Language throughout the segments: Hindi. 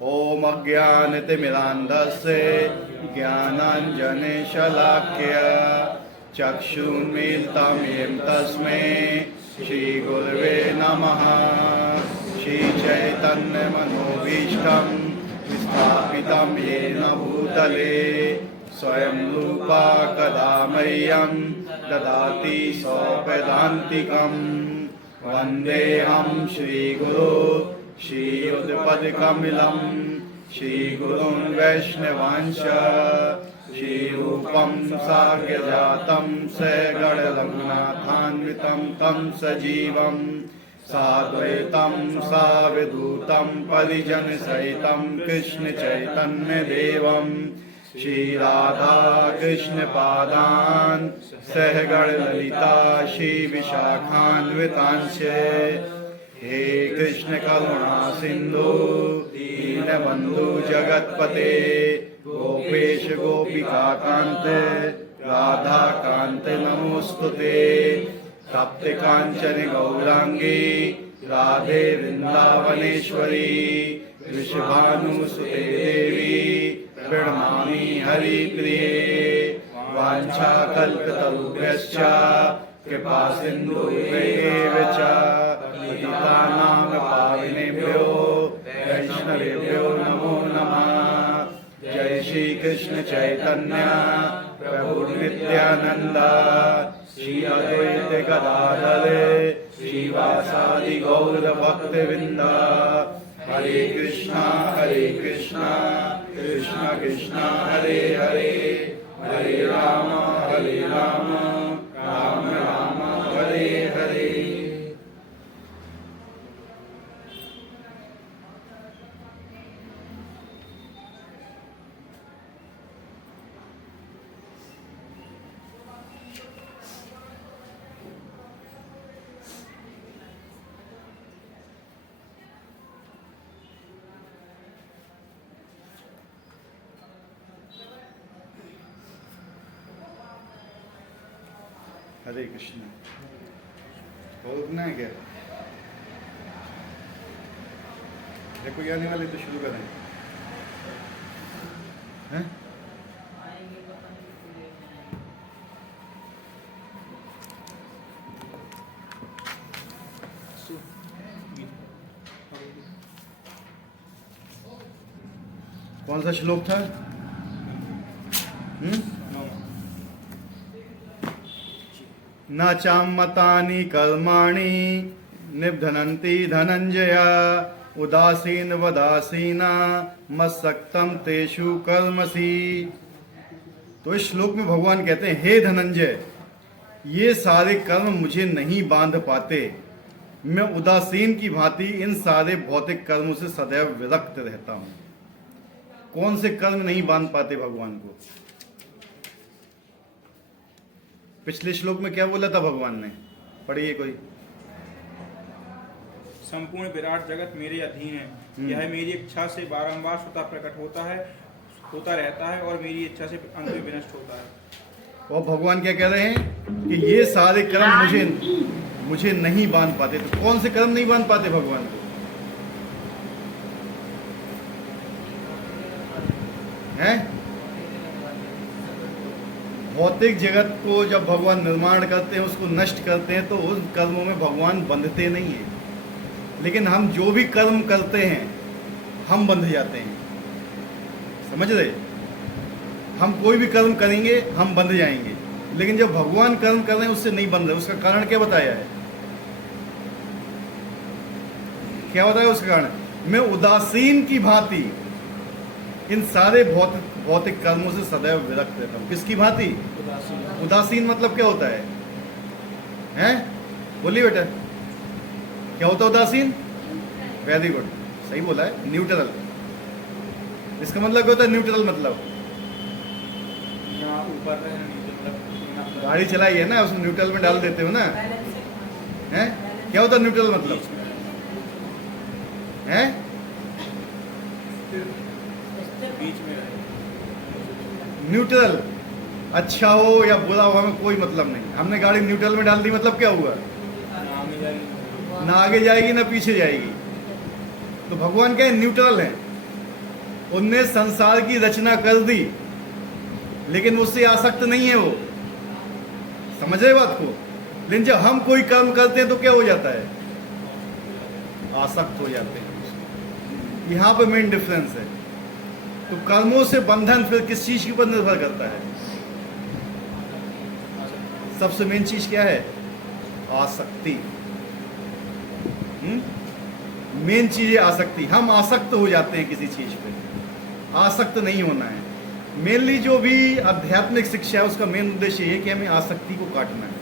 ओम अज्ञानतिमिरान्धस्य ज्ञानाञ्जनशलाकया चक्षुन्मीलितं येन तस्मै श्रीगुरवे नमः। श्रीचैतन्यमनोभीष्टं स्थापितं येन भूतले स्वयं रूपा कदा मह्यं ददाति स्वपदान्तिकं। वन्देऽहं श्रीगुरो श्रीयुतपदकमलं श्रीगुरुं वैष्णवांश श्रीरूपं साग्रजातं सगणरघुनाथान्वितं तं सजीवं साद्वैतं सावधूतं परिजनसहितं कृष्णचैतन्यदेवं श्रीराधा कृष्णपादान् सहगणललिता श्रीविशाखान्वितांश्च। हे कृष्ण करुणा सिंधु दीनबंधु जगतपते गोपेश गोपिका कांत राधा कांत नमोस्तुते। तप्त कांचन गौरांगी राधे वृंदावनेश्वरी वृषभानुसुते देवी प्रणमामि हरिप्रिये। वाञ्छाकल्पतरुभ्यश्च कृपा सिन्धुभ्यैव च पतितानां पावनेभ्यो वैष्णवेभ्यो नमो नमः। जय श्री कृष्ण चैतन्य प्रभु नित्यानंद श्री अद्वैत गदाधर श्रीवासादि गौर भक्तवृंद। हरे कृष्णा कृष्णा कृष्णा हरे हरे हरे राम राम राम हरे हरे। हरे कृष्ण। रोकना है क्या? देखो ये आने वाले तो शुरू करें हैं? कौन सा श्लोक था? न चामतानि कर्माणि निबध्नन्ति धनंजय उदासीन वदासीना मत्सक्तं तेषु कर्मसि। तो इस श्लोक में भगवान कहते हैं, हे धनंजय, ये सारे कर्म मुझे नहीं बांध पाते। मैं उदासीन की भांति इन सारे भौतिक कर्मों से सदैव विरक्त रहता हूँ। कौन से कर्म नहीं बांध पाते भगवान को? पिछले श्लोक में क्या बोला था भगवान ने? पढ़िए कोई। संपूर्ण विराट जगत मेरे अधीन है। यह मेरी इच्छा से बारंबार स्वतः प्रकट होता रहता है और मेरी इच्छा से अंत में विनष्ट होता है। और भगवान क्या कह रहे हैं कि ये सारे कर्म मुझे नहीं बांध पाते। तो कौन से कर्म नहीं बांध पाते भगवान को? हैं? भौतिक जगत को जब भगवान निर्माण करते हैं, उसको नष्ट करते हैं, तो उन कर्मों में भगवान बंधते नहीं हैं। लेकिन हम जो भी कर्म करते हैं हम बंध जाते हैं। समझ रहे? हम कोई भी कर्म करेंगे हम बंध जाएंगे, लेकिन जब भगवान कर्म कर रहे हैं उससे नहीं बंध रहे। उसका कारण क्या बताया है? क्या बताया उसका कारण? मैं उदासीन की भांति इन सारे भौतिक कर्मों से सदैव विरक्त रहता हूँ। किसकी भांति? उदासीन मतलब क्या होता है? हैं? बोलिए बेटा, क्या होता है उदासीन? वेरी गुड, सही बोला है, न्यूट्रल। इसका मतलब क्या होता है न्यूट्रल? मतलब गाड़ी चलाई है ना, उसमें न्यूट्रल में डाल देते हो ना, हैं? क्या होता है न्यूट्रल मतलब? हैं? बीच में न्यूट्रल। अच्छा हो या बुरा हो हमें कोई मतलब नहीं। हमने गाड़ी न्यूट्रल में डाल दी, मतलब क्या हुआ? ना आगे जाएगी ना पीछे जाएगी। तो भगवान क्या है? न्यूट्रल है। उनने संसार की रचना कर दी, लेकिन उससे आसक्त नहीं है वो। समझ रहे बात को? लेकिन जब हम कोई कर्म करते हैं तो क्या हो जाता है? आसक्त हो जाते हैं। यहाँ पे मेन डिफरेंस है। तो कर्मों से बंधन फिर किस चीज के ऊपर निर्भर करता है? सबसे मेन चीज क्या है? आसक्ति। मेन चीज है आसक्ति। हम आसक्त हो जाते हैं किसी चीज पे, आसक्त नहीं होना है। मेनली जो भी आध्यात्मिक शिक्षा है उसका मेन उद्देश्य ये है कि हमें आसक्ति को काटना है।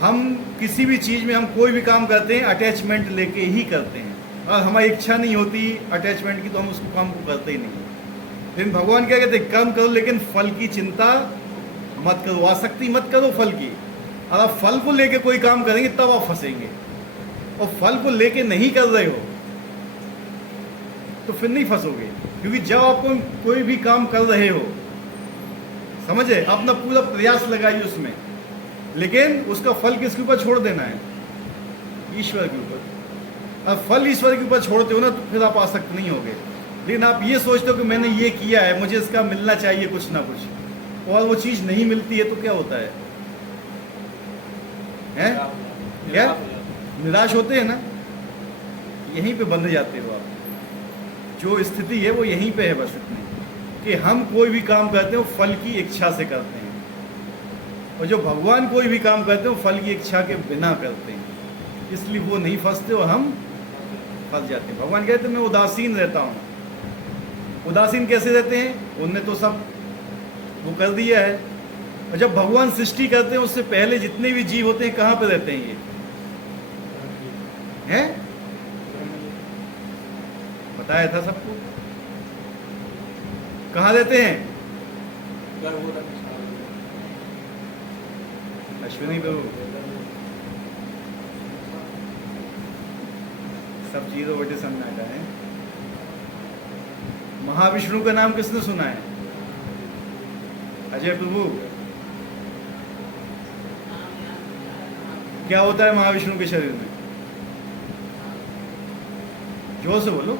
हम किसी भी चीज में, हम कोई भी काम करते हैं अटैचमेंट लेके ही करते हैं, और हमारी इच्छा नहीं होती अटैचमेंट की तो हम उसको काम को करते ही नहीं। लेकिन भगवान क्या कहते हैं? कर्म करो लेकिन फल की चिंता मत करो, आसक्ति मत करो फल की। और आप फल को लेके कोई काम करेंगे तब आप फंसेंगे, और फल को लेके नहीं कर रहे हो तो फिर नहीं फंसोगे। क्योंकि जब आप कोई भी काम कर रहे हो, समझे, अपना पूरा प्रयास लगाइए उसमें, लेकिन उसका फल किसके ऊपर छोड़ देना है? ईश्वर के ऊपर। अब फल ईश्वर के ऊपर छोड़ते हो ना तो फिर आप आसक्त नहीं होगे। लेकिन आप ये सोचते हो कि मैंने ये किया है, मुझे इसका मिलना चाहिए कुछ ना कुछ, और वो चीज नहीं मिलती है तो क्या होता है? क्या निराश होते हैं ना? यहीं पे बंध जाते हो आप। जो स्थिति है वो यहीं पे है बस इतनी, कि हम कोई भी काम करते हैं वो फल की इच्छा से करते हैं, और जो भगवान कोई भी काम करते हैं वो फल की इच्छा के बिना करते हैं। इसलिए वो नहीं फंसते और हम फंस जाते हैं। भगवान कहते हैं मैं उदासीन रहता हूँ। उदासीन कैसे रहते हैं? उनने तो सब वो कर दिया है। और जब भगवान सृष्टि करते हैं उससे पहले जितने भी जीव होते हैं कहाँ पे रहते हैं? ये हैं, बताया था सबको। कहाँ रहते हैं? अश्विनी प्रभु, सब चीजों बटे सन्नाटा है। महाविष्णु का नाम किसने सुना है? अजय प्रभु, क्या होता है महाविष्णु के शरीर में? जोर से बोलो।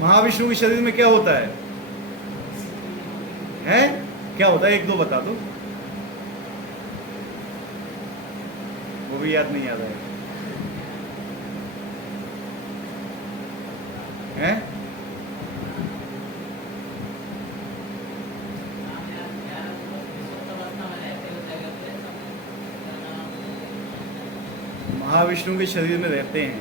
महाविष्णु के शरीर में क्या होता है? हैं? क्या होता है? एक दो बता दो। वो भी याद नहीं आ रहा है? हैं? महाविष्णु के शरीर में रहते हैं,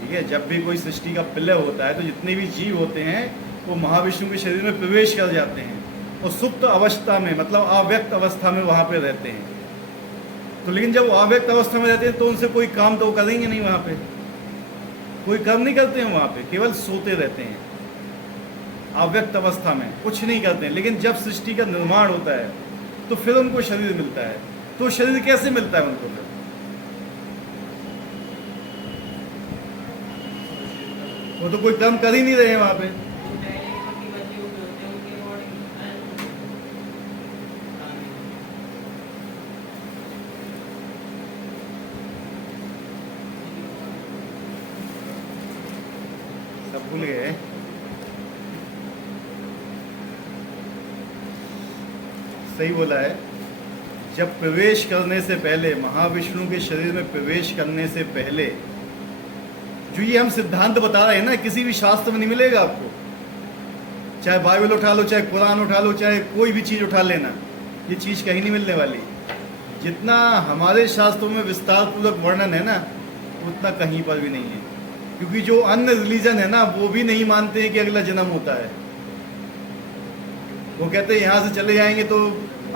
ठीक है। जब भी कोई सृष्टि का प्रलय होता है तो जितने भी जीव होते हैं वो महाविष्णु के शरीर में प्रवेश कर जाते हैं, और सुप्त अवस्था में, मतलब अव्यक्त अवस्था में वहां पे रहते हैं। तो लेकिन जब वो अव्यक्त अवस्था में रहते हैं तो उनसे कोई काम तो करेंगे नहीं, वहां पे कोई काम नहीं करते हैं, वहां पे केवल सोते रहते हैं अव्यक्त अवस्था में, कुछ नहीं करते हैं। लेकिन जब सृष्टि का निर्माण होता है तो फिर उनको शरीर मिलता है। तो शरीर कैसे मिलता है उनको? फिर वो तो कोई काम कर ही नहीं रहे हैं वहां पे। सब भूल गए। सही बोला है। जब प्रवेश करने से पहले, महाविष्णु के शरीर में प्रवेश करने से पहले, जो ये हम सिद्धांत बता रहे हैं ना, किसी भी शास्त्र में नहीं मिलेगा आपको। चाहे बाइबल उठा लो, चाहे कुरान उठा लो, चाहे कोई भी चीज उठा लेना, ये चीज कहीं नहीं मिलने वाली। जितना हमारे शास्त्रों में विस्तार पूर्वक वर्णन है ना, उतना कहीं पर भी नहीं है। क्योंकि जो अन्य रिलीजन है ना, वो भी नहीं मानते हैं कि अगला जन्म होता है। वो कहते हैं यहाँ से चले जाएंगे तो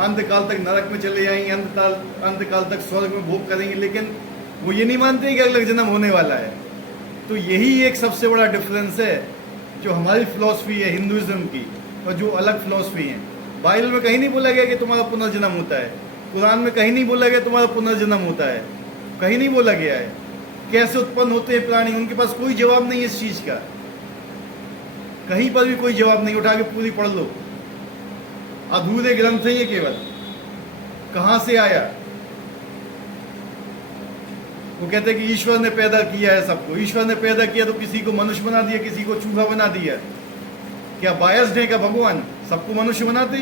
अंतकाल तक नरक में चले जाएंगे, अंतकाल तक स्वर्ग में भोग करेंगे, लेकिन वो ये नहीं मानते हैं कि अगला जन्म होने वाला है। तो यही एक सबसे बड़ा डिफरेंस है जो हमारी फिलॉसफी है हिंदुइज्म की और जो अलग फिलॉसफी है। बाइबल में कहीं नहीं बोला गया कि तुम्हारा पुनर्जन्म होता है, कुरान में कहीं नहीं बोला गया तुम्हारा पुनर्जन्म होता है, कहीं नहीं बोला गया है। कैसे उत्पन्न होते हैं प्राणी, उनके पास कोई जवाब नहीं है इस चीज का, कहीं पर भी कोई जवाब नहीं। उठा के पूरी पढ़ लो, अधूरे ग्रंथ है ये केवल। कहां से आया? वो कहते हैं कि ईश्वर ने पैदा किया है सबको। ईश्वर ने पैदा किया तो किसी को मनुष्य बना दिया, किसी को चूहा बना दिया। क्या बायस्ड है क्या भगवान? सबको मनुष्य बनाते?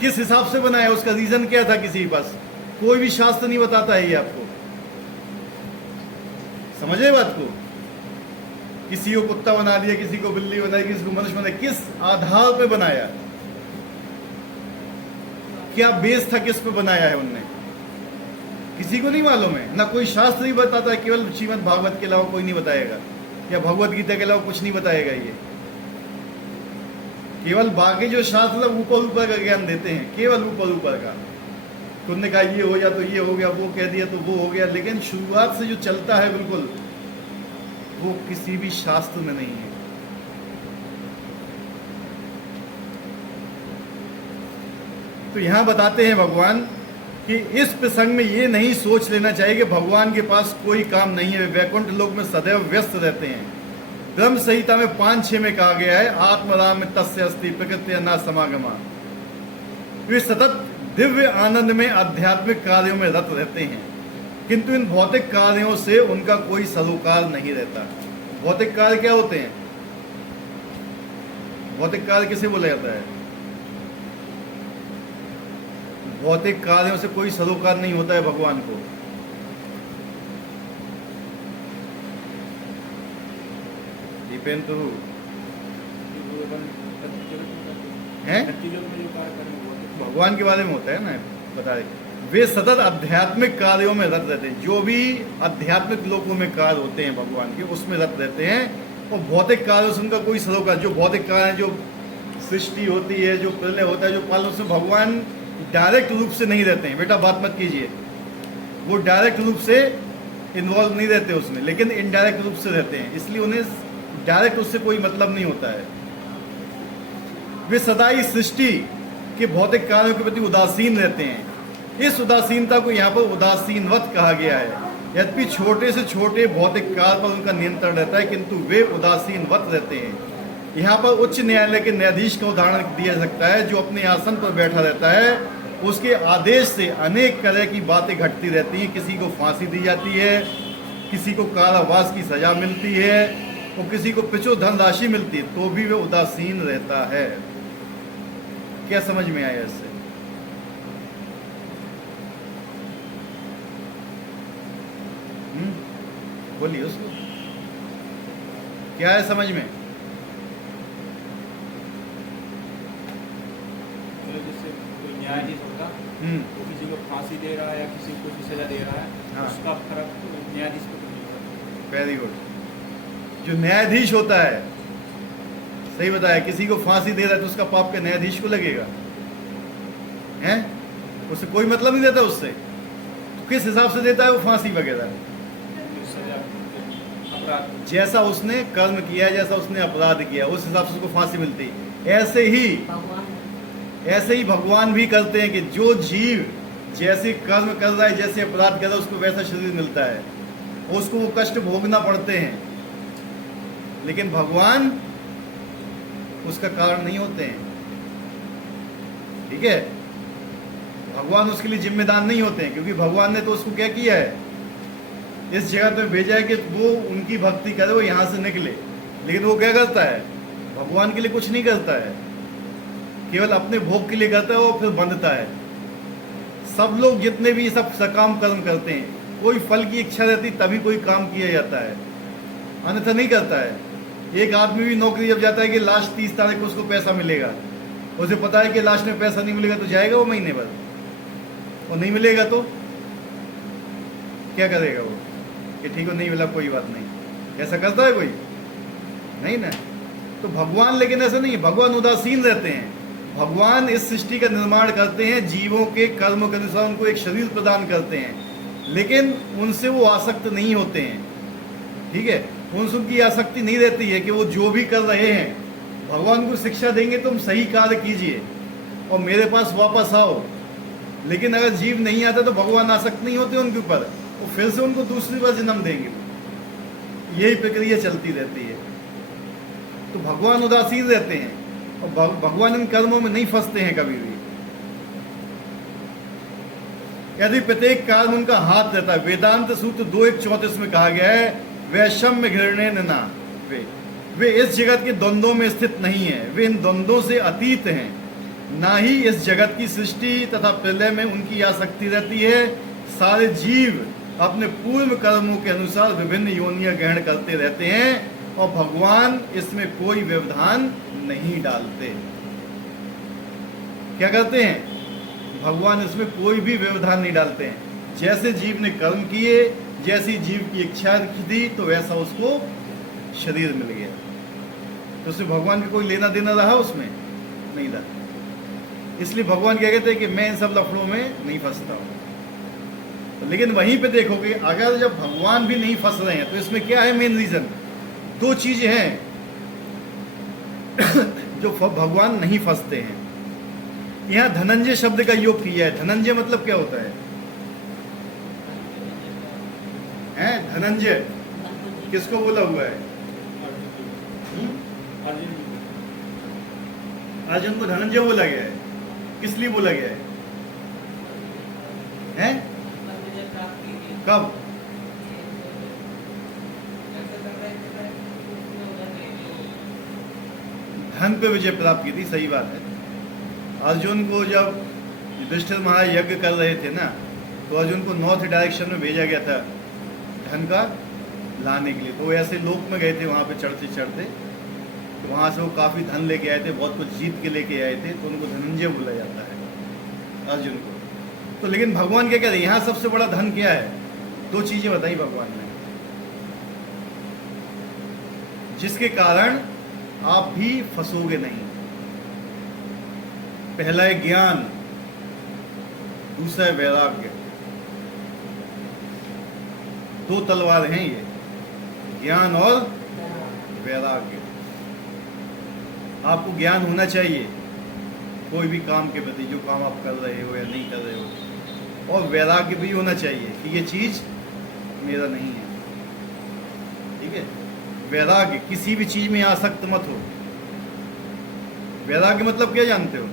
किस हिसाब से बनाया? उसका रीजन क्या था किसी के पास? कोई भी शास्त्र नहीं बताता है ये आपको। समझे बात को? किसी को कुत्ता बना दिया, किसी को बिल्ली बनाई, किसी को मनुष्य बनाया। किस आधार पे बनाया? क्या बेस था? किस पे बनाया है उनने? किसी को नहीं मालूम है ना। कोई शास्त्र ही बताता है, केवल श्रीमद् भागवत के अलावा कोई नहीं बताएगा, या भगवत गीता के अलावा कुछ नहीं बताएगा। ये केवल बाकी जो शास्त्र ऊपर ऊपर का ज्ञान देते हैं, केवल ऊपर ऊपर का। तुमने कहा ये हो जा तो ये हो गया, वो कह दिया तो वो हो गया, लेकिन शुरुआत से जो चलता है बिल्कुल, वो किसी भी शास्त्र में नहीं है। तो यहां बताते हैं भगवान कि इस प्रसंग में ये नहीं सोच लेना चाहिए कि भगवान के पास कोई काम नहीं है, वे वैकुंठ लोक में सदैव व्यस्त रहते हैं। ब्रह्म संहिता में 5-6 में कहा गया है, आत्मराम में तस्य अस्ति प्रकृति न समागमा। वे सतत दिव्य आनंद में आध्यात्मिक कार्यों में रत रहते हैं, किंतु इन भौतिक कार्यों से उनका कोई सरोकार नहीं रहता। भौतिक कार्य क्या होते हैं? भौतिक कार्य किसे बोला जाता है? भौतिक कार्यों से कोई सरोकार नहीं होता है भगवान को। दीपेंद्र हैं भगवान के बारे में होता है ना, बता रहे। वे सतत आध्यात्मिक कार्यों में रत रहते हैं। जो भी आध्यात्मिक लोकों में कार्य होते हैं भगवान के, उसमें रत रहते हैं। और भौतिक कार्यों से उनका कोई सरोकार, जो भौतिक कार्य है, जो सृष्टि होती है, जो प्रलय होता है, जो पालन, उसमें भगवान डायरेक्ट रूप से नहीं रहते हैं। बेटा बात मत कीजिए, वो डायरेक्ट रूप से इन्वॉल्व नहीं रहते उसमें, लेकिन इनडायरेक्ट रूप से रहते हैं, इसलिए उन्हें डायरेक्ट उससे कोई मतलब नहीं होता है। वे सदा ही सृष्टि के भौतिक कार्यों के प्रति उदासीन रहते हैं। इस उदासीनता को यहाँ पर उदासीनवत कहा गया है। यद्यपि छोटे से छोटे भौतिक कार्य पर उनका नियंत्रण रहता है, किंतु वे उदासीनवत रहते हैं। यहाँ पर उच्च न्यायालय के न्यायाधीश का उदाहरण दिया सकता है, जो अपने आसन पर बैठा रहता है, उसके आदेश से अनेक तरह की बातें घटती रहती हैं। किसी को फांसी दी जाती है, किसी को कारावास की सजा मिलती है, और किसी को पिछो धनराशि मिलती है, तो भी वे उदासीन रहता है। क्या समझ में आया इससे? बोलिए उसको, क्या है समझ में? जैसे कोई न्यायाधीश होता तो किसी को फांसी दे रहा है या किसी को कुछ सजा दे रहा है, हाँ। उसका फर्क न्यायाधीश को नहीं पड़ता। Very good. जो न्यायाधीश होता है, सही बताया, किसी को फांसी दे रहा है तो उसका पाप का न्यायाधीश को लगेगा, हैं? उससे कोई मतलब नहीं देता उससे। तो किस हिसाब से देता है वो फांसी वगैरह? जैसा उसने कर्म किया, जैसा उसने अपराध किया, उस हिसाब से उसको फांसी मिलती। ऐसे ही भगवान भी करते हैं कि जो जीव जैसे कर्म कर रहा है, जैसे अपराध कर रहा है, उसको वैसा शरीर मिलता है, उसको वो कष्ट भोगना पड़ते हैं। लेकिन भगवान उसका कारण नहीं होते हैं, ठीक है? भगवान उसके लिए जिम्मेदार नहीं होते हैं, क्योंकि भगवान ने तो उसको क्या किया है, इस जगह पे भेजा है कि वो उनकी भक्ति करे, वो यहाँ से निकले। लेकिन वो क्या करता है? भगवान के लिए कुछ नहीं करता है, केवल अपने भोग के लिए करता है, वो फिर बंधता है। सब लोग जितने भी सब सकाम कर्म करते हैं, कोई फल की इच्छा रहती तभी कोई काम किया जाता है, अन्यथा नहीं करता है। एक आदमी भी नौकरी जब जाता है कि लास्ट 30 तारीख को उसको पैसा मिलेगा, उसे पता है कि लास्ट में पैसा नहीं मिलेगा तो जाएगा वो महीने भर, और नहीं मिलेगा तो क्या करेगा वो, कि ठीक है नहीं मिला कोई बात नहीं। ऐसा करता है कोई? नहीं ना। तो भगवान लेकिन ऐसा नहीं है, भगवान उदासीन रहते हैं। भगवान इस सृष्टि का निर्माण करते हैं, जीवों के कर्मों के अनुसार उनको एक शरीर प्रदान करते हैं, लेकिन उनसे वो आसक्त नहीं होते हैं, ठीक है? उनसे उनकी आसक्ति नहीं रहती है कि वो जो भी कर रहे हैं, भगवान को शिक्षा देंगे तुम सही कार्य कीजिए और मेरे पास वापस आओ। लेकिन अगर जीव नहीं आता तो भगवान आसक्त नहीं होते उनके ऊपर, वो फिर से उनको दूसरी बार जन्म देंगे। यही प्रक्रिया चलती रहती है। तो भगवान उदासीन रहते हैं और भगवान इन कर्मों में नहीं फंसते हैं कभी भी। यदि प्रत्येक काल में उनका हाथ रहता है। वेदांत सूत्र 2:134 में कहा गया है, वैषम्य घृण्य ना वे इस जगत के द्वंद्वों में स्थित नहीं है, वे इन द्वंद्वों से अतीत हैं। ना ही इस जगत की सृष्टि तथा प्रलय में उनकी आसक्ति रहती है। सारे जीव अपने पूर्व कर्मों के अनुसार विभिन्न योनियां ग्रहण करते रहते हैं और भगवान इसमें कोई व्यवधान नहीं डालते। क्या करते हैं? भगवान इसमें कोई भी व्यवधान नहीं डालते हैं। जैसे जीव ने कर्म किए, जैसी जीव की इच्छा थी, तो वैसा उसको शरीर मिल गया। तो उसमें भगवान का कोई लेना देना रहा? उसमें नहीं रहा। इसलिए भगवान क्या कहते हैं कि मैं इन सब लफड़ों में नहीं फंसता हूं। तो लेकिन वहीं पे देखोगे, अगर जब भगवान भी नहीं फंस रहे हैं तो इसमें क्या है मेन रीजन? दो चीजें हैं जो भगवान नहीं फंसते हैं। यहां धनंजय शब्द का योग किया है। धनंजय मतलब क्या होता है? धनंजय किसको बोला हुआ है? अर्जुन को धनंजय बोला गया है। किस लिए बोला गया है? कब? धन पे विजय प्राप्त की थी, सही बात है। अर्जुन को जब युधिष्ठिर महाराज यज्ञ कर रहे थे ना, तो अर्जुन को नॉर्थ डायरेक्शन में भेजा गया था धन का लाने के लिए। तो वो ऐसे लोक में गए थे, वहाँ पे चढ़ते चढ़ते, तो वहाँ से वो काफ़ी धन लेके आए थे, बहुत कुछ जीत के लेके आए थे, तो उनको धनंजय बोला जाता है अर्जुन को। तो लेकिन भगवान क्या कहते हैं? यहाँ सबसे बड़ा धन क्या है? दो चीजें बताई भगवान ने, जिसके कारण आप भी फंसोगे नहीं। पहला है ज्ञान, दूसरा है वैराग्य। दो तलवार हैं ये, ज्ञान और वैराग्य। आपको ज्ञान होना चाहिए कोई भी काम के प्रति, जो काम आप कर रहे हो या नहीं कर रहे हो, और वैराग्य भी होना चाहिए कि ये चीज मेरा नहीं है। ठीक है? वैराग्य, किसी भी चीज में आसक्त मत हो। वैराग्य मतलब क्या जानते हो?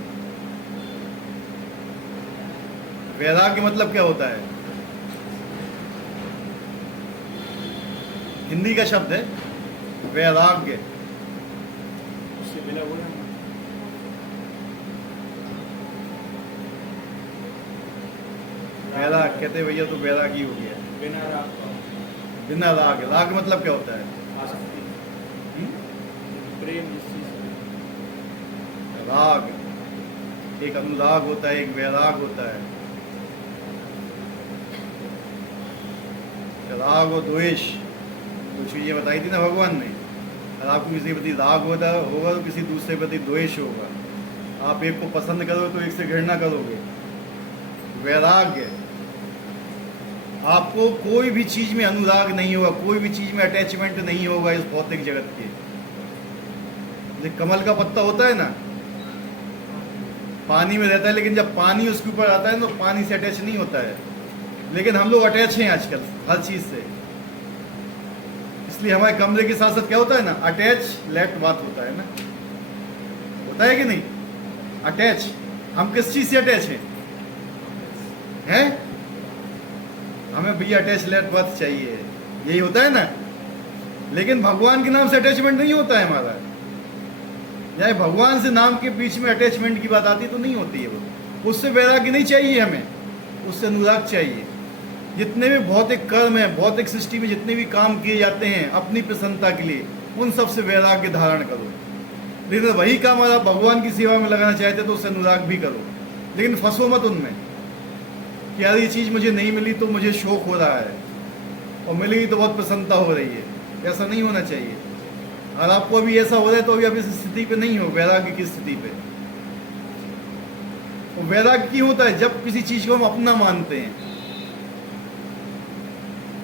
वैराग्य मतलब क्या होता है? हिंदी का शब्द है वैराग्य। उससे बिना बोला वैराग कहते भैया, तो वैरागी हो गया। बिना राग का, बिना राग। राग मतलब क्या होता है? आसक्ति, प्रेम। जिस चीज राग, एक अनुराग होता है, एक वैराग होता है। राग और द्वेष, दो चीजें बताई थी ना भगवान ने। और आपको किसी के प्रति राग होगा तो किसी दूसरे के प्रति द्वेष होगा। आप एक को पसंद करोगे तो एक से घृणा करोगे। वैराग्य, आपको कोई भी चीज में अनुराग नहीं होगा, कोई भी चीज में अटैचमेंट नहीं होगा इस भौतिक जगत के। जैसे कमल का पत्ता होता है ना, पानी में रहता है, लेकिन जब पानी उसके ऊपर आता है तो पानी से अटैच नहीं होता है। लेकिन हम लोग अटैच हैं आजकल हर चीज से। इसलिए हमारे कमरे के साथ साथ क्या होता है ना, अटैच लेट बात होता है ना, होता है कि नहीं? अटैच, हम किस चीज से अटैच हैं? हमें भैया अटैच लेट बात चाहिए, यही होता है ना। लेकिन भगवान के नाम से अटैचमेंट नहीं होता है हमारा। चाहे भगवान से नाम के बीच में अटैचमेंट की बात आती तो नहीं होती है वो। उससे वैराग्य नहीं चाहिए हमें, उससे अनुराग चाहिए। जितने भी भौतिक कर्म है, भौतिक सृष्टि में जितने भी काम किए जाते हैं अपनी प्रसन्नता के लिए, उन सब से वैराग्य धारण करो। लेकिन वही काम अगर आप भगवान की सेवा में लगाना चाहते तो उससे अनुराग भी करो, लेकिन फंसो मत उनमें कि यार ये चीज़ मुझे नहीं मिली तो मुझे शौक हो रहा है, और मिलेगी तो बहुत प्रसन्नता हो रही है। ऐसा नहीं होना चाहिए। और आपको अभी ऐसा हो रहा है तो अभी आप इस स्थिति पे नहीं हो, वैराग्य की स्थिति पे। तो वैराग्य क्यों होता है? जब किसी चीज को हम अपना मानते हैं,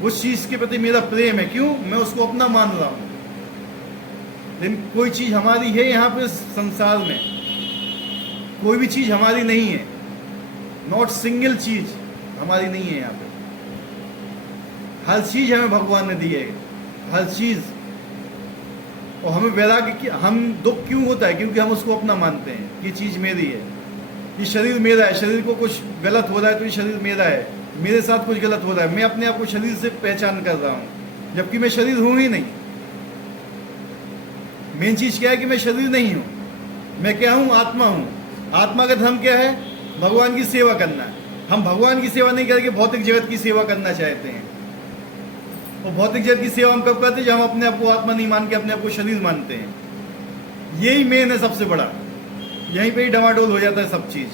उस चीज के प्रति मेरा प्रेम है, क्यों? मैं उसको अपना मान रहा हूं। लेकिन कोई चीज हमारी है यहाँ पे संसार में, कोई भी चीज हमारी नहीं है। नॉट सिंगल चीज हमारी नहीं है यहाँ पे। हर चीज हमें भगवान ने दी है, हर चीज। और हमें वैराग्य की, हम दुख क्यों होता है? क्योंकि हम उसको अपना मानते हैं कि चीज मेरी है। ये शरीर मेरा है, शरीर को कुछ गलत हो रहा है तो ये शरीर मेरा है, मेरे साथ कुछ गलत हो रहा है, मैं अपने आप को शरीर से पहचान कर रहा हूँ, जबकि मैं शरीर हूँ ही नहीं। मेन चीज क्या है कि मैं शरीर नहीं हूँ, मैं क्या हूँ? आत्मा हूँ। आत्मा का धर्म क्या है? भगवान की सेवा करना। हम भगवान की सेवा नहीं करके भौतिक जगत की सेवा करना चाहते हैं। और भौतिक जगत की सेवा हम कब करते हैं? जब हम अपने आप को आत्मा नहीं मान के अपने आप को शरीर मानते हैं। यही मेन है सबसे बड़ा, यहीं पे ही डमाडोल हो जाता है सब चीज।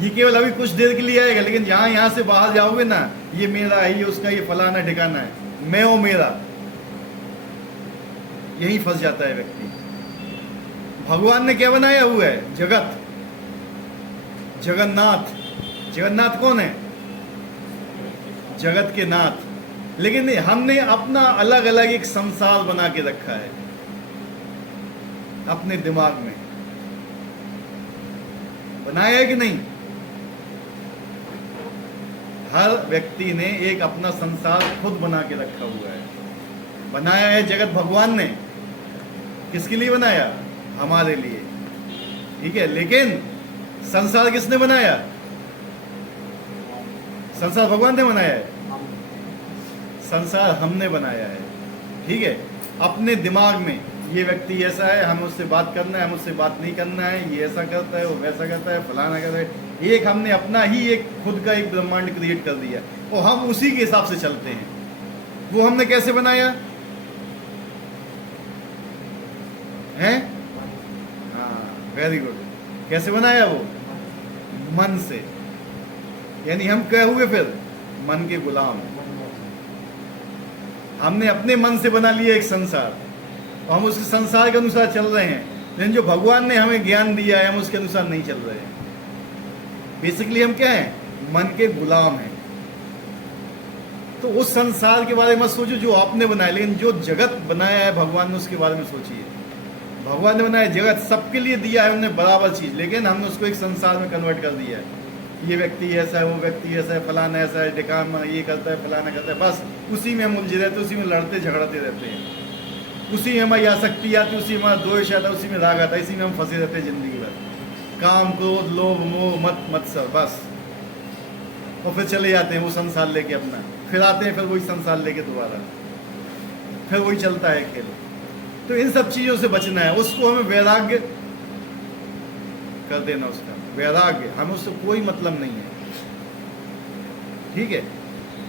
ये केवल अभी कुछ देर के लिए आएगा, लेकिन जहां यहां से बाहर जाओगे ना, ये मेरा है, ये उसका, ये फलाना ठिकाना है, मैं और मेरा, यही फंस जाता है व्यक्ति। भगवान ने क्या बनाया हुआ है? जगत, जगन्नाथ। जगन्नाथ कौन है? जगत के नाथ। लेकिन हमने अपना अलग अलग एक संसार बना के रखा है अपने दिमाग में। बनाया है कि नहीं? हर व्यक्ति ने एक अपना संसार खुद बना के रखा हुआ है। बनाया है जगत भगवान ने। किसके लिए बनाया? हमारे लिए, ठीक है। लेकिन संसार किसने बनाया? संसार भगवान ने बनाया है, संसार हमने बनाया है, ठीक है। अपने दिमाग में ये व्यक्ति ऐसा है, हम उससे बात करना है, हम उससे बात नहीं करना है, ये ऐसा करता है, वो वैसा करता है, फलाना करता है। एक हमने अपना ही एक खुद का एक ब्रह्मांड क्रिएट कर दिया और हम उसी के हिसाब से चलते हैं। वो हमने कैसे बनाया है? हाँ, वेरी गुड। कैसे बनाया? वो मन से। यानी हम क्या हुए फिर? मन के गुलाम। हमने अपने मन से बना लिया एक संसार और हम उसके संसार के अनुसार चल रहे हैं। लेकिन जो भगवान ने हमें ज्ञान दिया है, हम उसके अनुसार नहीं चल रहे हैं। बेसिकली हम क्या हैं? मन के गुलाम हैं। तो उस संसार के बारे में सोचो जो आपने बनाया, लेकिन जो जगत बनाया है भगवान ने, उसके बारे में सोचिए। भगवान ने बनाया जगत, सबके लिए दिया है उन्होंने बराबर चीज, लेकिन हमने उसको एक संसार में कन्वर्ट कर दिया है। ये व्यक्ति ऐसा है, वो व्यक्ति ऐसा है, फलाना ऐसा है, ढिकाना ये करता है, फलाना करता है, बस उसी में हम उलझे रहते हैं, उसी में लड़ते झगड़ते रहते हैं, उसी में हमारी आसक्ति आती, उसी में हमारा द्वेष आता है, उसी में राग आता है, इसी में हम फंसे रहते हैं जिंदगी भर। काम, क्रोध, लोभ, मोह, मत मत्सर, बस। और फिर चले जाते हैं वो संसार लेके अपना, फिर आते हैं फिर वही संसार लेके दोबारा, फिर वही चलता है खेल। तो इन सब चीजों से बचना है। उसको हमें वैराग्य कर देना, उसका वैराग्य, हमें उससे कोई मतलब नहीं है, ठीक है।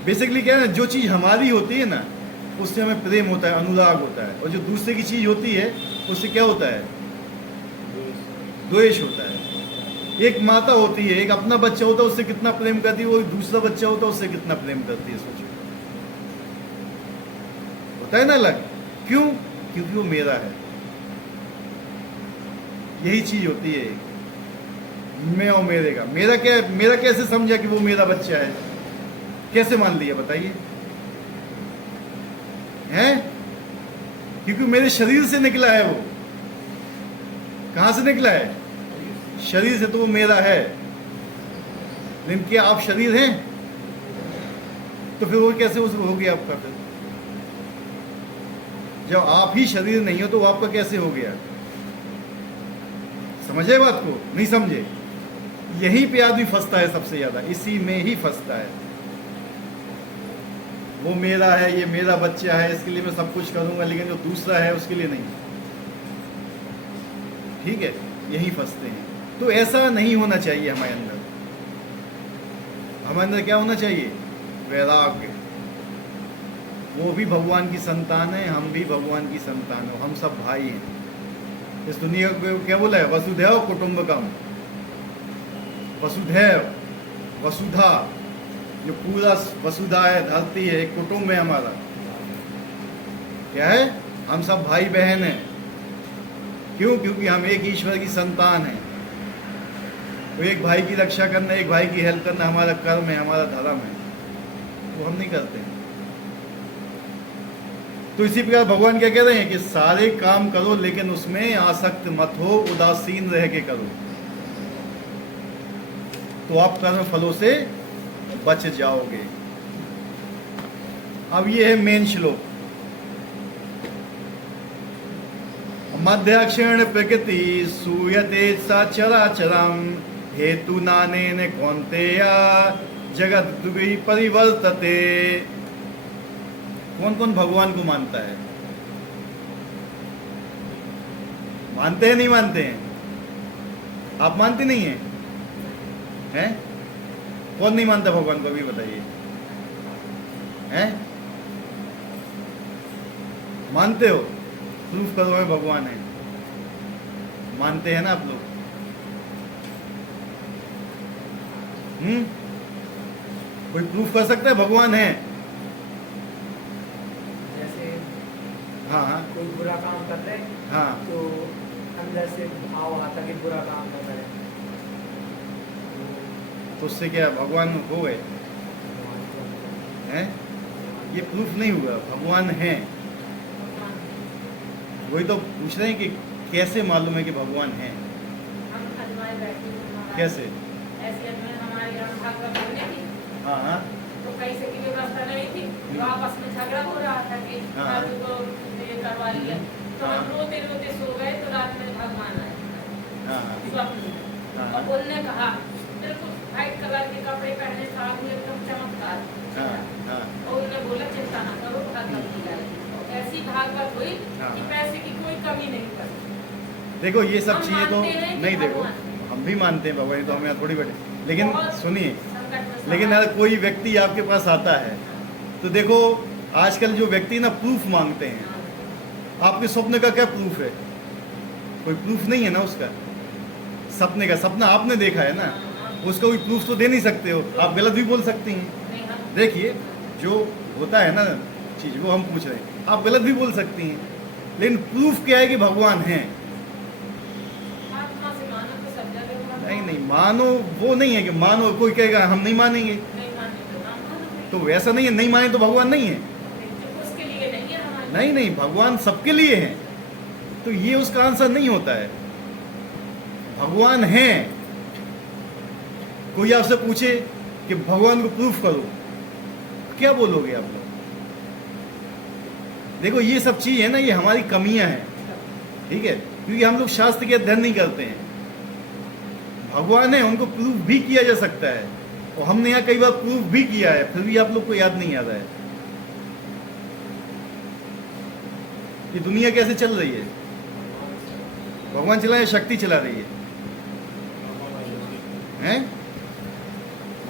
बेसिकली क्या है ना, जो चीज हमारी होती है ना, उससे हमें प्रेम होता है, अनुराग होता है। और जो दूसरे की चीज होती है उससे क्या होता है? द्वेष होता है। एक माता होती है, एक अपना बच्चा होता है, उससे कितना प्रेम करती है, वो दूसरा बच्चा होता है उससे कितना प्रेम करती है, सोचो। होता है ना अलग। क्यों? क्योंकि वो मेरा है। यही चीज होती है, मैं और मेरे का। मेरा क्या? मेरा कैसे समझा कि वो मेरा बच्चा है? कैसे मान लिया बताइए? हैं? क्योंकि मेरे शरीर से निकला है वो। कहां से निकला है? शरीर से। तो वो मेरा है। लेकिन क्या आप शरीर हैं? तो फिर वो कैसे उस हो गया आपका? फिर जब आप ही शरीर नहीं हो तो वो आपका कैसे हो गया? समझे बात को? नहीं समझे? यहीं पे आदमी फंसता है सबसे ज्यादा, इसी में ही फंसता है। वो मेरा है, ये मेरा बच्चा है, इसके लिए मैं सब कुछ करूंगा, लेकिन जो दूसरा है उसके लिए नहीं, ठीक है। यहीं फंसते हैं। तो ऐसा नहीं होना चाहिए हमारे अंदर। हमारे अंदर क्या होना चाहिए? वैराग्य। वो भी भगवान की संतान है, हम भी भगवान की संतान हो, हम सब भाई हैं। इस दुनिया को क्या बोला है? वसुधैव कुटुंबकम। वसुधैव, वसुधा, जो पूरा वसुधा है, धरती है, एक कुटुंब है हमारा। क्या है? हम सब भाई बहन हैं। क्यों? क्योंकि हम एक ईश्वर की संतान हैं। तो एक भाई की रक्षा करना, एक भाई की हेल्प करना हमारा कर्म है, हमारा धर्म है। वो हम नहीं करते हैं। तो इसी प्रकार भगवान क्या कह रहे हैं कि सारे काम करो, लेकिन उसमें आसक्त मत हो, उदासीन रह के करो, तो आप कर्म फलों से बच जाओगे। अब ये है मेन श्लोक। मध्यक्षण प्रकृति सूयते सा चराचरम हेतु नानेन कौन्तेय जगत द्वि परिवर्तते। कौन कौन भगवान को मानता है? मानते हैं नहीं मानते हैं? आप मानते नहीं हैं? हैं? कौन नहीं मानता भगवान को? अभी बताइए। हैं? मानते हो? प्रूफ करो में भगवान है। मानते हैं ना आप लोग? कोई प्रूफ कर सकता है भगवान है? जैसे हाँ हाँ कोई बुरा काम कर रहे हाँ तो अंदर से भाव आता कि बुरा काम न करें, तो उससे क्या भगवान हो गए? हैं? ये प्रूफ नहीं हुआ भगवान है। वही तो पूछ रहे हैं कि कैसे मालूम है कि भगवान है? हम अजमाए बैठे थे महाराज। कैसे? ऐसे अजमाए हमारे यहाँ भागवत बोलने की हाँ हाँ तो कैसे की व्यवस्था नहीं थी, तो आपस में झगड़ा हो रहा था कि हाँ। दादू को ये करवा लिया, तो हम रोते रोते सो गए तो रात में भगवान आए हाँ हाँ स्वप्न में। हाँ। और उनने कहा बिल्कुल व्हाइट कलर के कपड़े पहने था आदमी एकदम चमत्कार। हाँ हाँ और उन्होंने बोला चिंता ना करो भागवत की जाएगी। ऐसी भागवत हुई हाँ। कि पैसे की कोई कमी नहीं पड़ी। देखो ये सब हम चीजें तो मानते हैं कि नहीं, देखो भगवान- हम भी मानते हैं भगवान, तो हम यहाँ थोड़ी बैठे, लेकिन बहुत सुनिए, संकट में लेकिन सवाल- अगर कोई व्यक्ति आपके पास आता है तो देखो आजकल जो व्यक्ति ना प्रूफ मांगते हैं। आपके स्वप्न का क्या प्रूफ है? कोई प्रूफ नहीं है ना उसका। सपने का, सपना आपने देखा है ना, उसका कोई प्रूफ तो दे नहीं सकते हो। आप गलत भी बोल सकती हैं। नहीं, हम- देखिए जो होता है ना चीज, वो हम पूछ रहे हैं, आप गलत भी बोल सकती हैं, लेकिन प्रूफ क्या है कि भगवान है? आत्मा से मानो तो सब जगह होगा। नहीं नहीं, मानो वो नहीं है कि मानो, कोई कहेगा हम नहीं मानेंगे, नहीं माने तो ना मानो। तो वैसा नहीं है। नहीं माने तो भगवान नहीं है? तो उसके लिए नहीं है हमारे। नहीं नहीं, भगवान सबके लिए है। तो ये उसका आंसर नहीं होता है। भगवान है। कोई आपसे पूछे कि भगवान को प्रूफ करो, क्या बोलोगे आप लोग? देखो ये सब चीज है ना, ये हमारी कमियां हैं, ठीक है, क्योंकि हम लोग शास्त्र के अध्ययन नहीं करते हैं। भगवान है, उनको प्रूफ भी किया जा सकता है, और हमने यहाँ कई बार प्रूफ भी किया है, फिर भी आप लोग को याद नहीं आता है। ये दुनिया कैसे चल रही है? भगवान चला है, शक्ति चला रही है? हैं?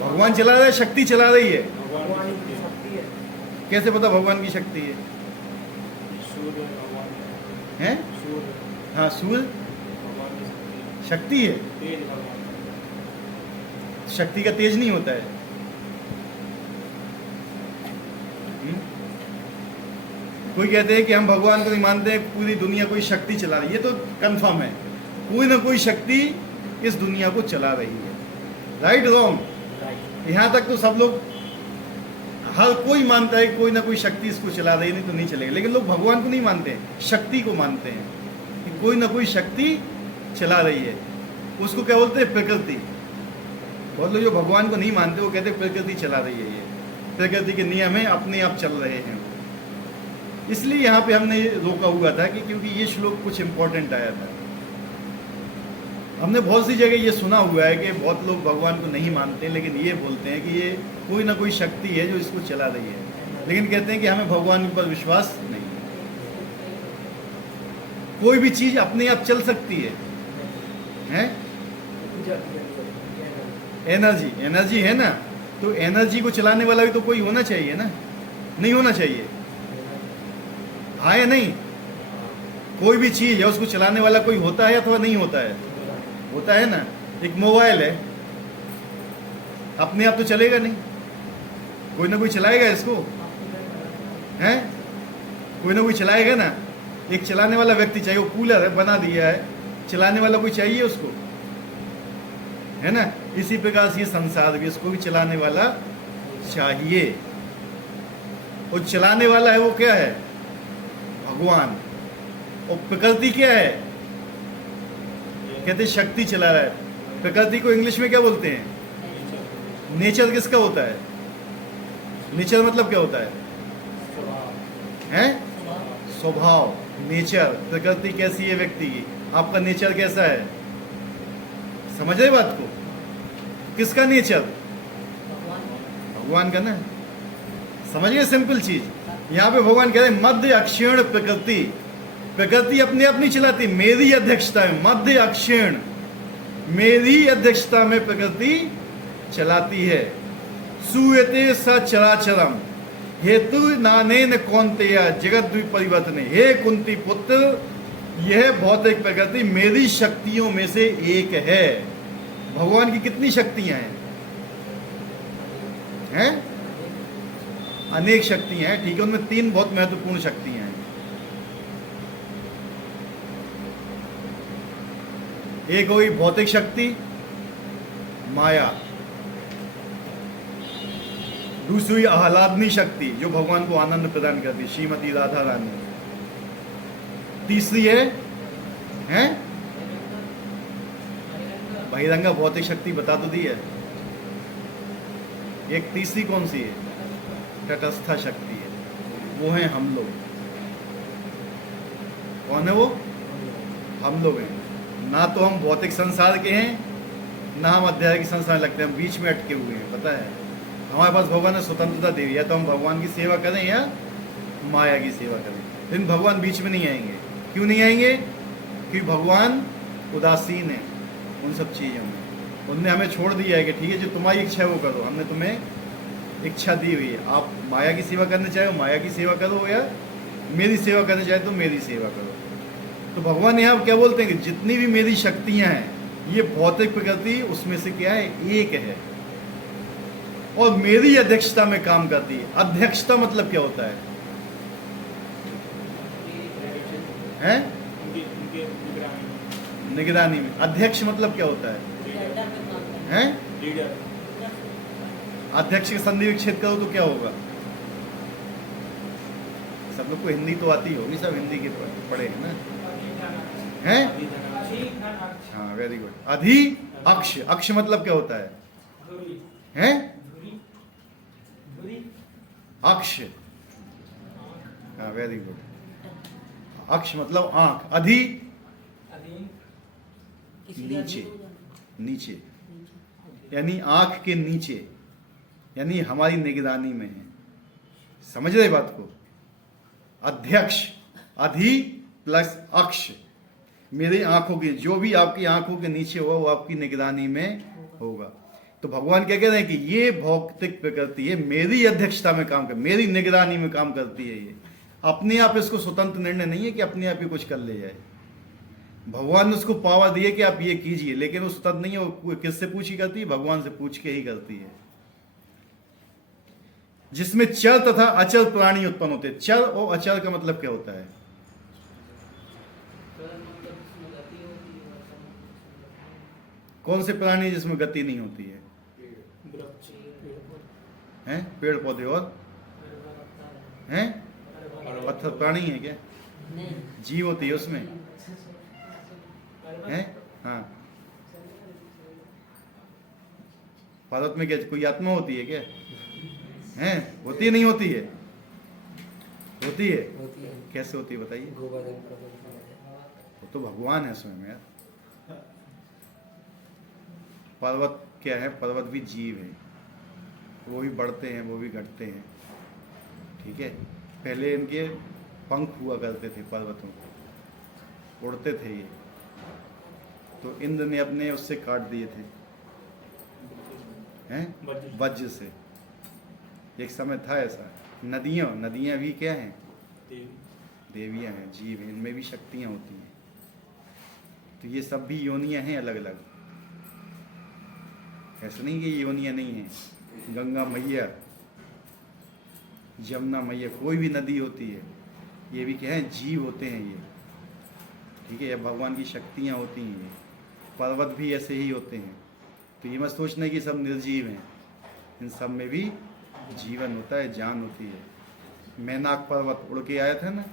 भगवान चला रहा है, शक्ति चला रही है? भगवान की शक्ति है। कैसे पता भगवान की शक्ति है? सूर्य भगवान हैं? सूर्य हाँ, सूर्य भगवान की शक्ति है। तेज भगवान शक्ति का तेज नहीं होता है। हम्म? कोई कहते हैं कि हम भगवान को नहीं मानते हैं, पूरी दुनिया कोई शक्ति चला रही है। ये तो कंफर्म है, कोई ना कोई शक्ति इस दुनिया को चला रही है। Right wrong? यहाँ तक तो सब लोग, हर कोई मानता है कि कोई ना कोई शक्ति इसको चला रही है, नहीं तो नहीं चलेगा। लेकिन लोग भगवान को नहीं मानते हैं, शक्ति को मानते हैं कि कोई ना कोई शक्ति चला रही है। उसको क्या बोलते हैं? प्रकृति। बहुत लोग जो भगवान को नहीं मानते वो कहते हैं प्रकृति चला रही है, ये प्रकृति के नियम है, अपने आप चल रहे हैं। इसलिए यहाँ पे हमने रोका हुआ था कि क्योंकि ये श्लोक कुछ इम्पोर्टेंट आया था। हमने बहुत सी जगह ये सुना हुआ है कि बहुत लोग भगवान को नहीं मानते, लेकिन ये बोलते हैं कि ये कोई ना कोई शक्ति है जो इसको चला रही है, लेकिन कहते हैं कि हमें भगवान पर विश्वास नहीं है। कोई भी चीज अपने आप चल सकती है, हैं? एनर्जी, एनर्जी है ना, तो एनर्जी को चलाने वाला भी तो कोई होना चाहिए ना, नहीं होना चाहिए? हाँ या नहीं? कोई भी चीज है उसको चलाने वाला कोई होता है अथवा नहीं होता है? होता है ना। एक मोबाइल है, अपने आप तो चलेगा नहीं, कोई ना कोई चलाएगा इसको, हैं? कोई ना कोई चलाएगा ना। एक चलाने वाला व्यक्ति चाहिए। वो कूलर है, बना दिया है, चलाने वाला कोई चाहिए उसको, है ना। इसी प्रकार से ये संसार भी, इसको भी चलाने वाला चाहिए। और चलाने वाला है वो क्या है? भगवान। और प्रकृति क्या है? कहते हैं शक्ति चला रहा है। प्रकृति को इंग्लिश में क्या बोलते हैं? नेचर किसका होता है? नेचर मतलब क्या होता है? हैं? स्वभाव, नेचर, प्रकृति कैसी है व्यक्ति की, आपका नेचर कैसा है, समझ रहे बात को? किसका नेचर? भगवान का ना। समझ गए? सिंपल चीज। यहाँ पे भगवान कह रहे हैं मध्य अक्षीण प्रकृति। प्रकृति अपने आप नहीं चलाती, मेरी अध्यक्षता में, मध्य अक्षीण, मेरी अध्यक्षता में प्रकृति चलाती है। सुयते सचराचरम हेतु नानेन कौन्तेय जगत परिवर्तने। हे कुंती पुत्र, यह भौतिक प्रकृति मेरी शक्तियों में से एक है। भगवान की कितनी शक्तियां हैं? हैं? अनेक शक्तियां हैं, ठीक है। उनमें 3 बहुत महत्वपूर्ण शक्तियां हैं। एक हुई भौतिक शक्ति, माया। दूसरी हुई आह्लादनी शक्ति, जो भगवान को आनंद प्रदान करती है, श्रीमती राधा रानी। तीसरी है बहिरंगा भौतिक शक्ति, बता तो दी है। एक तीसरी कौन सी है? तटस्था शक्ति है, वो है हम लोग। कौन है वो? हम लोग हैं। ना तो हम भौतिक संसार के हैं, ना हम आध्यात्मिक संसार लगते हैं, हम बीच में अटके हुए हैं। पता है, हमारे पास भगवान ने स्वतंत्रता दी है, या तो हम भगवान की सेवा करें या माया की सेवा करें, लेकिन भगवान बीच में नहीं आएंगे। क्यों नहीं आएंगे? क्योंकि भगवान उदासीन है उन सब चीज़ों में। उनने हमें छोड़ दिया है कि ठीक है, जो तुम्हारी इच्छा है वो करो। हमने तुम्हें इच्छा दी हुई है, आप माया की सेवा करना चाहे माया की सेवा करो, या मेरी सेवा करना चाहे तो मेरी सेवा करो। तो भगवान यहाँ क्या बोलते हैं कि जितनी भी मेरी शक्तियाँ हैं, ये भौतिक प्रकृति उसमें से क्या है? एक है, और मेरी अध्यक्षता में काम करती है। अध्यक्षता मतलब क्या होता है? हैं? निगरानी में। अध्यक्ष मतलब क्या होता है? हैं? अध्यक्ष के संधि विच्छेद करो तो क्या होगा? सब लोग को हिंदी तो आती होगी, सब हिंदी के पढ़े हैं ना? हैं? हाँ, वेरी गुड। अधि अक्ष। अक्ष मतलब क्या होता है? हैं? अक्ष। हाँ, वेरी गुड। अक्ष मतलब आंख। अधि नीचे, नीचे, यानी आंख के नीचे, यानी हमारी निगरानी में है। समझ रहे बात को? अध्यक्ष, अधि प्लस अक्ष, मेरी आंखों की, जो भी आपकी आंखों के नीचे होगा वो आपकी निगरानी में होगा। तो भगवान क्या कह रहे हैं कि ये भौतिक प्रकृति है, मेरी अध्यक्षता में काम कर, मेरी निगरानी में काम करती है। ये अपने आप, इसको स्वतंत्र निर्णय नहीं है कि अपने आप ही कुछ कर ले जाए। भगवान ने उसको पावर दी है कि आप ये कीजिए, लेकिन वो स्वतंत्र नहीं है। वो किससे पूछ ही करती है? भगवान से पूछ के ही करती है। जिसमें चर तथा अचर प्राणी उत्पन्न होते हैं। चर और अचर का मतलब क्या होता है? कौन से प्राणी जिसमें गति नहीं होती है? हैं? पेड़ पौधे और हैं? पत्थर प्राणी है क्या? जीव होती है उसमें? हैं? हाँ। पर्वत में क्या कोई आत्मा होती है क्या? हैं? होती है नहीं होती है? होती है। कैसे होती है बताइए? वो तो भगवान है स्वयं यार। पर्वत क्या है? पर्वत भी जीव है, वो भी बढ़ते हैं, वो भी घटते हैं, ठीक है। पहले इनके पंख हुआ करते थे पर्वतों को, उड़ते थे ये, तो इंद्र ने अपने उससे काट दिए थे, हैं? वज्र से। एक समय था ऐसा। नदियाँ भी क्या हैं? देवियाँ हैं, जीव हैं, इनमें भी शक्तियाँ होती हैं। तो ये सब भी योनियाँ हैं अलग अलग, ऐसा नहीं कि योनियाँ नहीं हैं। गंगा मैया, जमुना मैया, कोई भी नदी होती है, ये भी क्या है? जीव होते हैं ये, ठीक है। ये भगवान की शक्तियाँ होती हैं। ये पर्वत भी ऐसे ही होते हैं। तो ये मत सोचना कि सब निर्जीव हैं, इन सब में भी जीवन होता है, जान होती है। मैनाक पर्वत उड़ के आया था ना,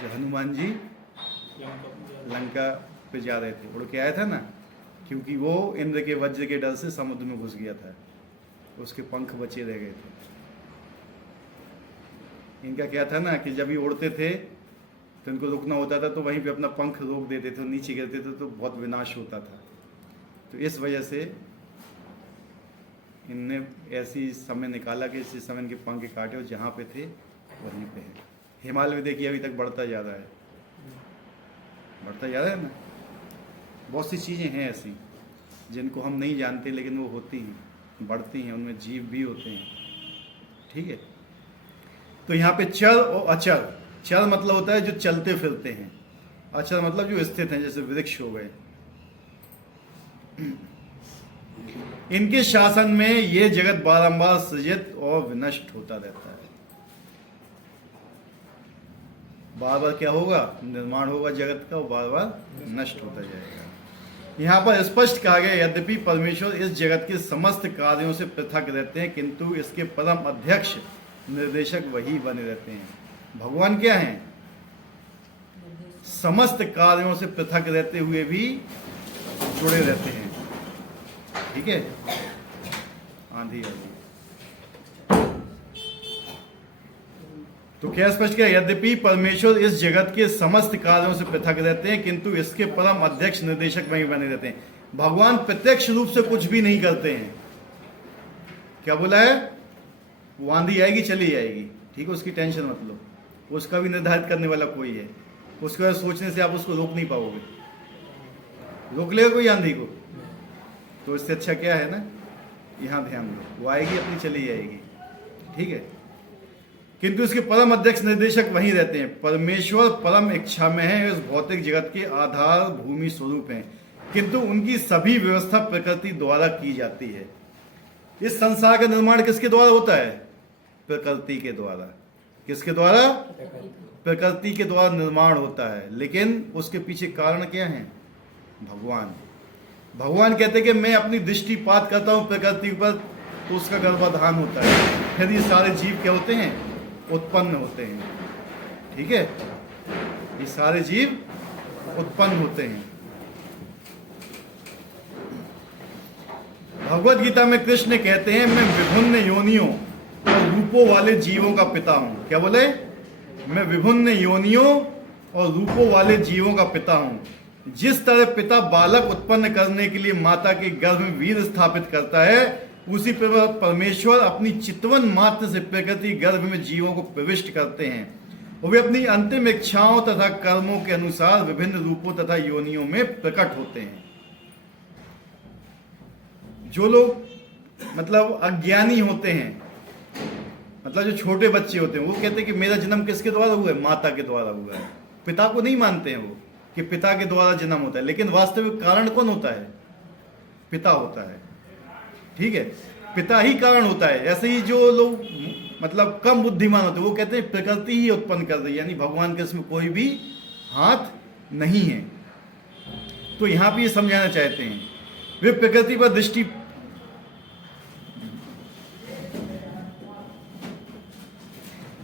जो हनुमान जी लंका पे जा रहे थे, उड़ के आया था ना, क्योंकि वो इंद्र के वज्र के डर से समुद्र में घुस गया था, उसके पंख बचे रह गए थे। इनका क्या था ना कि जब ये उड़ते थे तो इनको रुकना होता था, तो वहीं पे अपना पंख रोक देते थे, नीचे गिरते थे तो बहुत विनाश होता था। तो इस वजह से इनने ऐसी समय निकाला कि इसी समय इनके पंख काटे और जहाँ पे थे वहीं पे है। हिमालय में देखिए अभी तक बढ़ता जा रहा है, बढ़ता जा रहा है ना। बहुत सी चीज़ें हैं ऐसी जिनको हम नहीं जानते, लेकिन वो होती हैं, बढ़ती हैं, उनमें जीव भी होते हैं। ठीक है, तो यहाँ पे चर और अचर। चर मतलब होता है जो चलते फिरते हैं, अचर मतलब जो स्थित हैं, जैसे वृक्ष हो गए। इनके शासन में ये जगत बारंबार सृजित और विनष्ट होता रहता है। बार बार क्या होगा? निर्माण होगा जगत का, और बार बार नष्ट होता जाएगा। यहाँ पर स्पष्ट कहा गया, यद्यपि परमेश्वर इस जगत के समस्त कार्यों से पृथक रहते हैं, किंतु इसके परम अध्यक्ष निर्देशक वही बने रहते हैं। भगवान क्या हैं? समस्त कार्यों से पृथक रहते हुए भी जुड़े रहते हैं। ठीक है, आंधी आ गई तो क्या स्पष्ट किया, यद्यपि परमेश्वर इस जगत के समस्त कार्यों से पृथक रहते हैं, किंतु इसके परम अध्यक्ष निर्देशक वही बने रहते हैं। भगवान प्रत्यक्ष रूप से कुछ भी नहीं करते हैं। क्या बोला है? वो आंधी आएगी चली जाएगी, ठीक है, उसकी टेंशन मत लो, उसका भी निर्धारित करने वाला कोई है। उसके बाद सोचने से आप उसको रोक नहीं पाओगे। रोक लेगा कोई आंधी को? तो इससे अच्छा क्या है ना, यहाँ ध्यान दो, वो आएगी अपनी चली जाएगी। ठीक है, किंतु इसके परम अध्यक्ष निर्देशक वहीं रहते हैं। परमेश्वर परम इच्छा में है, इस भौतिक जगत के आधार भूमि स्वरूप हैं, किंतु उनकी सभी व्यवस्था प्रकृति द्वारा की जाती है। इस संसार का निर्माण किसके द्वारा होता है? प्रकृति के द्वारा। किसके द्वारा? प्रकृति के द्वारा निर्माण होता है, लेकिन उसके पीछे कारण क्या है? भगवान। भगवान कहते हैं कि मैं अपनी दृष्टिपात करता हूं प्रकृति पर, तो उसका गर्भाधान होता है, फिर ये सारे जीव क्या होते हैं? उत्पन्न होते हैं। ठीक है, ये सारे जीव उत्पन्न होते हैं। भगवत गीता में कृष्ण कहते हैं, मैं विभिन्न योनियों और रूपों वाले जीवों का पिता हूं। क्या बोले? मैं विभिन्न योनियों और रूपों वाले जीवों का पिता हूं। जिस तरह पिता बालक उत्पन्न करने के लिए माता के गर्भ में वीर्य स्थापित करता है, उसी प्रकार परमेश्वर अपनी चितवन मात्र से प्रकृति गर्भ में जीवों को प्रविष्ट करते हैं, और वे अपनी अंतिम इच्छाओं तथा कर्मों के अनुसार विभिन्न रूपों तथा योनियों में प्रकट होते हैं। जो लोग मतलब अज्ञानी होते हैं, मतलब जो छोटे बच्चे होते हैं, वो कहते हैं कि मेरा जन्म किसके द्वारा हुआ है? माता के द्वारा हुआ है। पिता को नहीं मानते हैं वो कि पिता के द्वारा जन्म होता है, लेकिन वास्तविक कारण कौन होता है? पिता होता है। ठीक है, पिता ही कारण होता है। ऐसे ही जो लोग मतलब कम बुद्धिमान होते हैं, वो कहते हैं प्रकृति ही उत्पन्न कर रही है, यानी भगवान के इसमें कोई भी हाथ नहीं है। तो यहां भी ये समझाना चाहते हैं, वे प्रकृति पर दृष्टि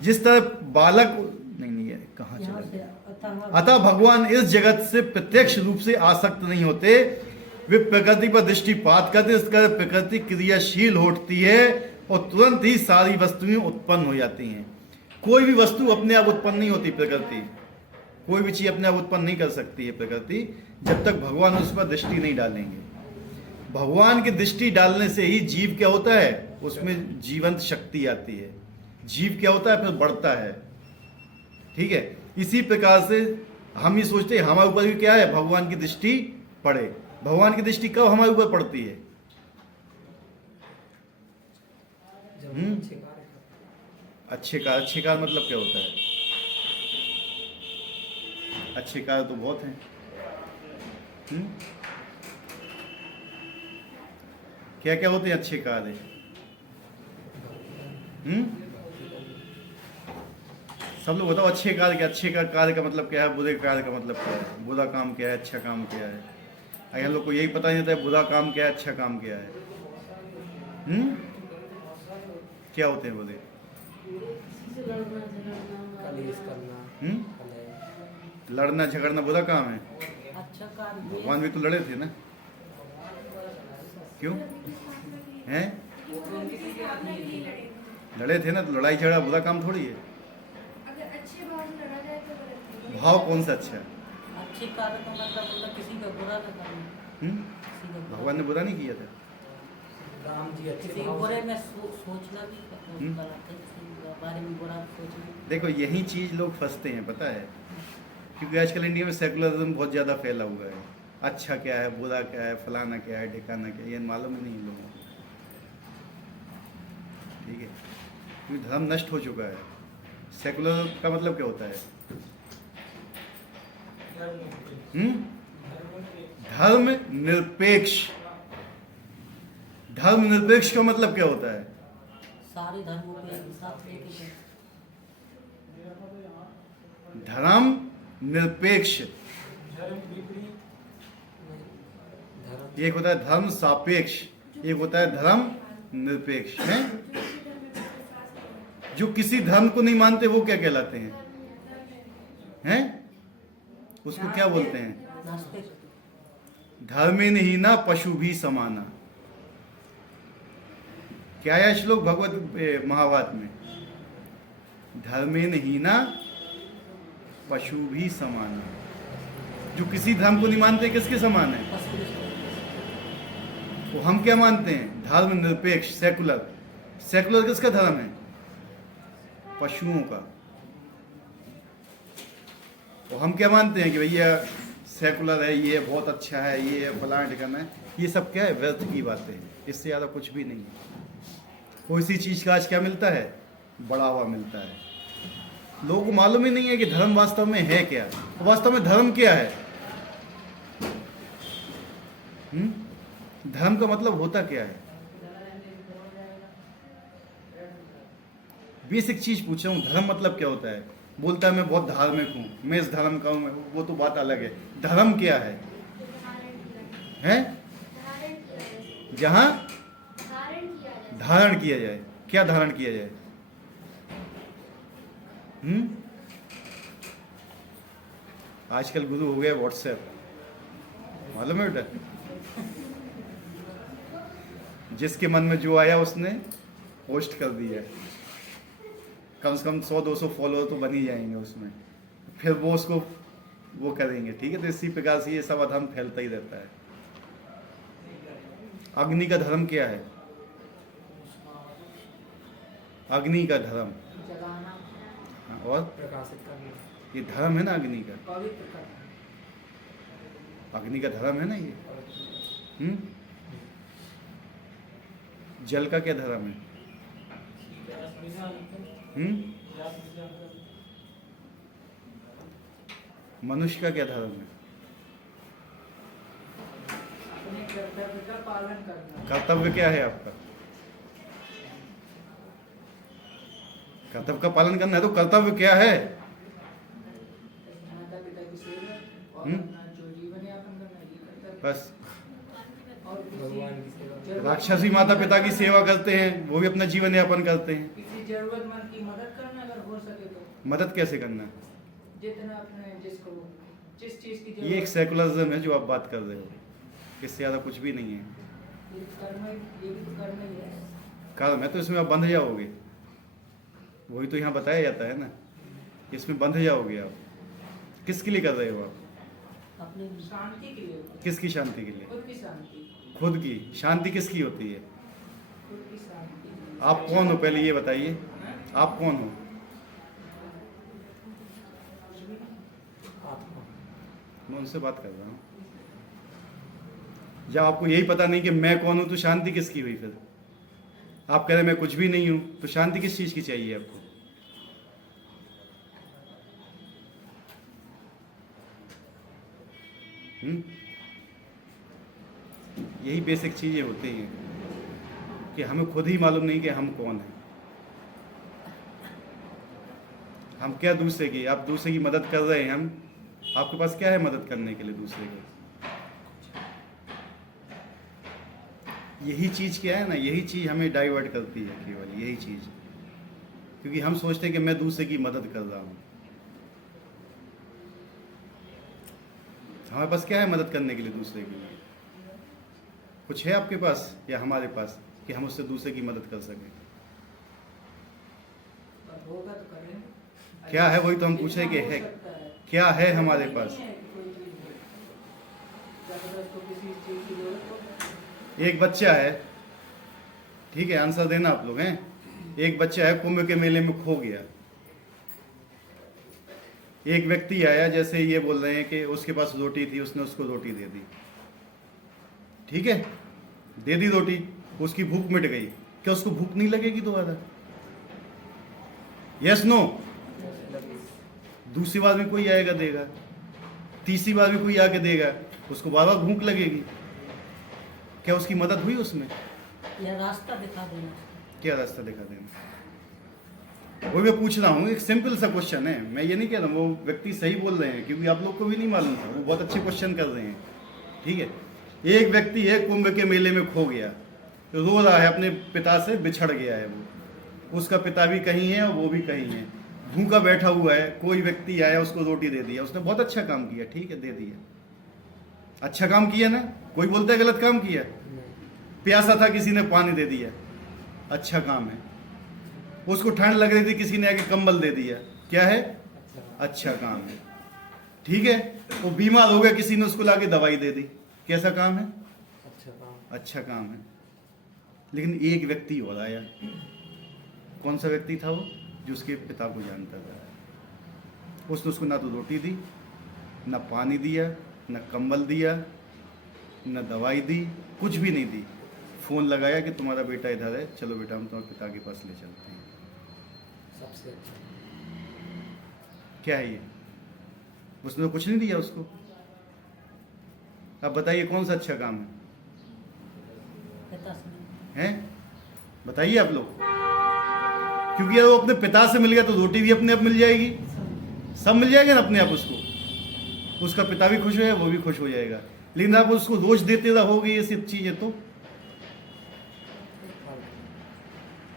जिस तरह बालक नहीं है, कहां चला गया? अतः भगवान इस जगत से प्रत्यक्ष रूप से आसक्त नहीं होते, वे प्रकृति पर दृष्टिपात करते, इस कारण प्रकृति क्रियाशील होती है और तुरंत ही सारी वस्तुएं उत्पन्न हो जाती हैं। कोई भी वस्तु अपने आप उत्पन्न नहीं होती। प्रकृति कोई भी चीज अपने आप उत्पन्न नहीं कर सकती है प्रकृति, जब तक भगवान उस पर दृष्टि नहीं डालेंगे। भगवान की दृष्टि डालने से ही जीव क्या होता है? उसमें जीवंत शक्ति आती है। जीव क्या होता है? फिर बढ़ता है। ठीक है, इसी प्रकार से हम ये सोचते हैं हमारे ऊपर भी क्या है? भगवान की दृष्टि पड़े। भगवान की दृष्टि कब हमारे ऊपर पड़ती है? अच्छे कार्य। अच्छे कार्य मतलब क्या होता है? अच्छे कार्य तो बहुत हैं। क्या क्या होते हैं अच्छे कार्य? सब लोग बताओ अच्छे कार्य क्या? अच्छे का कार्य का मतलब क्या है? बुरे कार्य का मतलब क्या है? बुरा काम क्या है? अच्छा काम क्या है? अगर लोग को यही पता नहीं होता है बुरा काम क्या है, अच्छा काम क्या है। क्या होते हैं बुरे? लड़ना झगड़ना बुरा काम है। भगवान भी तो लड़े थे ना, क्यों हैं? लड़े थे ना, तो लड़ाई झगड़ा बुरा काम थोड़ी है। भाव कौन सा अच्छा है? अच्छे कार्य का मतलब किसी का बुरा न करना, किसी का भगवान ने बुरा नहीं किया था। राम जी अच्छे किसी के भाव बुरे से- में सोचना भी गलत है, किसी के बारे में बुरा सोचना। देखो यही चीज लोग फंसते हैं, पता है, क्योंकि आजकल इंडिया में सेकुलरिज्म बहुत ज़्यादा फैला हुआ है। अच्छा क्या है, बुरा क्या है, फलाना क्या है, ठिकाना क्या है, ये मालूम ही नहीं है लोगों को। ठीक है, क्योंकि धर्म नष्ट हो चुका है। सेकुलर का मतलब क्या होता है? धर्म निरपेक्ष। धर्म निरपेक्ष का मतलब क्या होता है? सारे धर्मों के साथ एक ही है। धर्म निरपेक्ष, एक होता है धर्म सापेक्ष, एक होता है धर्म निरपेक्ष है। जो किसी धर्म को नहीं मानते वो क्या कहलाते हैं? हैं? उसको क्या बोलते हैं? नास्तिक। धर्मेण हीना पशु भी समाना। क्या है श्लोक भगवत महाभारत में? धर्मेण हीना पशु भी समाना। जो किसी धर्म को नहीं मानते किसके समान है? वो हम क्या मानते हैं? धर्म निरपेक्ष, सेकुलर। सेकुलर किसका धर्म है? पशुओं का। तो हम क्या मानते हैं कि भैया सेकुलर है, ये बहुत अच्छा है, ये फलाना ठिकाना है। ये सब क्या है? व्यर्थ की बातें हैं, इससे ज़्यादा कुछ भी नहीं है। वो इसी चीज़ का आज क्या मिलता है? बढ़ावा मिलता है। लोगों को मालूम ही नहीं है कि धर्म वास्तव में है क्या। तो वास्तव में धर्म क्या है? धर्म का मतलब होता क्या है? बेसिक चीज पूछ रहा हूँ, धर्म मतलब क्या होता है? बोलता है मैं बहुत धार्मिक हूँ, मैं इस धर्म का हूँ, वो तो बात अलग है। धर्म क्या है? हैं? जहाँ धारण किया जाए। क्या धारण किया जाए? आजकल गुरु हो गया व्हाट्सएप, मालूम है बेटा? जिसके मन में जो आया उसने पोस्ट कर दिया। कम से कम 100-200 फॉलोअर तो बन ही जाएंगे उसमें, फिर वो उसको वो करेंगे। ठीक है, तो इसी प्रकार से ये सब अधर्म फैलता ही रहता है। अग्नि का धर्म क्या है? अग्नि का धर्म जलाना, और प्रकाशित करना, ये धर्म है ना अग्नि का। पवित्र करना। अग्नि का धर्म है ना ये। जल का क्या धर्म है? मनुष्य का क्या धर्म है? अपने कर्तव्य का पालन करना। कर्तव्य क्या है आपका? कर्तव्य का पालन करना है, तो कर्तव्य क्या है? माता पिता की सेवा और अपना जो जीवन यापन करना, ये कर्तव्य। बस। और भगवान की सेवा। राक्षसी माता पिता की सेवा करते हैं, वो भी अपना जीवन यापन करते हैं। किसी जरूरतमंद की मदद करना अगर हो सके तो, मदद कैसे करना है? जितना अपने जिसको जिस चीज की ये एक जरूरत सेकुलरिज्म है जो आप बात कर रहे हो, इससे ज़्यादा कुछ भी नहीं है। ये भी तो करना ही है। कर्म है तो इसमें आप बंध जाओगे, वही तो यहाँ बताया जाता है ना, इसमें बंध जाओगे आप। किसके लिए कर रहे हो आप? अपनी शांति के लिए, किसकी शांति के लिए? खुद की शांति। खुद की शांति किसकी होती है? खुद की शांति। आप कौन हो पहले ये बताइए, आप कौन हो? आत्मा। मैं उनसे बात कर रहा हूँ। जब आपको यही पता नहीं कि मैं कौन हूँ तो शांति किसकी हुई? फिर आप कह रहे मैं कुछ भी नहीं हूँ, तो शांति किस चीज़ की चाहिए आपको? यही बेसिक चीज़ें होती हैं कि हमें खुद ही मालूम नहीं कि हम कौन हैं। हम क्या दूसरे की, आप दूसरे की मदद कर रहे हैं, हम आपके पास क्या है मदद करने के लिए दूसरे की? यही चीज़ क्या है ना, यही चीज़ हमें डाइवर्ट करती है, केवल यही चीज़। क्योंकि हम सोचते हैं कि मैं दूसरे की मदद कर रहा हूँ। हमारे पास क्या है मदद करने के लिए दूसरे की? कुछ है आपके पास या हमारे पास कि हम उससे दूसरे की मदद कर सकें? होगा तो करेंगे। क्या है वही तो हम पूछ रहे हैं कि है। जितना हो सकता है। क्या है हमारे पास? किसी चीज की जरूरत हो। एक बच्चा है, ठीक है, आंसर देना आप लोग हैं। एक बच्चा है, कुंभ के मेले में खो गया। एक व्यक्ति आया, जैसे ये बोल रहे हैं कि उसके पास रोटी थी, उसने उसको रोटी दे दी, ठीक है, दे दी रोटी, उसकी भूख मिट गई। क्या उसको भूख नहीं लगेगी दोबारा? Yes no? दूसरी बार भी कोई आएगा देगा, तीसरी बार भी कोई आके देगा, उसको बार बार भूख लगेगी। क्या उसकी मदद हुई उसमें? या रास्ता दिखा देना। क्या रास्ता दिखा देना? वही मैं पूछ रहा हूँ, एक सिंपल सा क्वेश्चन है। मैं ये नहीं कह रहा हूँ वो व्यक्ति सही बोल रहे हैं, क्योंकि आप लोग को भी नहीं मालूम था, वो बहुत अच्छे क्वेश्चन कर रहे हैं, ठीक है। एक व्यक्ति है, कुंभ के मेले में खो गया, रो रहा है, अपने पिता से बिछड़ गया है वो, उसका पिता भी कहीं है और वो भी कहीं है, भूखा बैठा हुआ है। कोई व्यक्ति आया, उसको रोटी दे दिया, उसने बहुत अच्छा काम किया, ठीक है, दे दिया, अच्छा काम किया ना। कोई बोलता है गलत काम किया? प्यासा था, किसी ने पानी दे दिया, अच्छा काम है। उसको ठंड लग रही थी, किसी ने आके कंबल दे दिया, क्या है? अच्छा काम है, ठीक है। वो बीमार हो गया, किसी ने उसको लाके दवाई दे दी, कैसा काम है? अच्छा काम है। लेकिन एक व्यक्ति और आया, कौन सा व्यक्ति था वो? जो उसके पिता को जानता था। उसने उसको ना तो रोटी दी, ना पानी दिया, ना कंबल दिया, ना दवाई दी, कुछ भी नहीं दी। फोन लगाया कि तुम्हारा बेटा इधर है, चलो बेटा हम तुम्हारे पिता के पास ले चलते हैं। सबसे अच्छा। क्या है ये? उसने तो कुछ नहीं दिया उसको। अब बताइए कौन सा अच्छा काम है? पिता से हैं? बताइए आप लोग। क्योंकि अगर वो अपने पिता से मिल गया तो रोटी भी अपने आप मिल जाएगी, सब मिल जाएगा ना अपने आप उसको। उसका पिता भी खुश हो, वो भी खुश हो जाएगा। लेकिन आप उसको रोज देते रहोगे ये सब चीजें,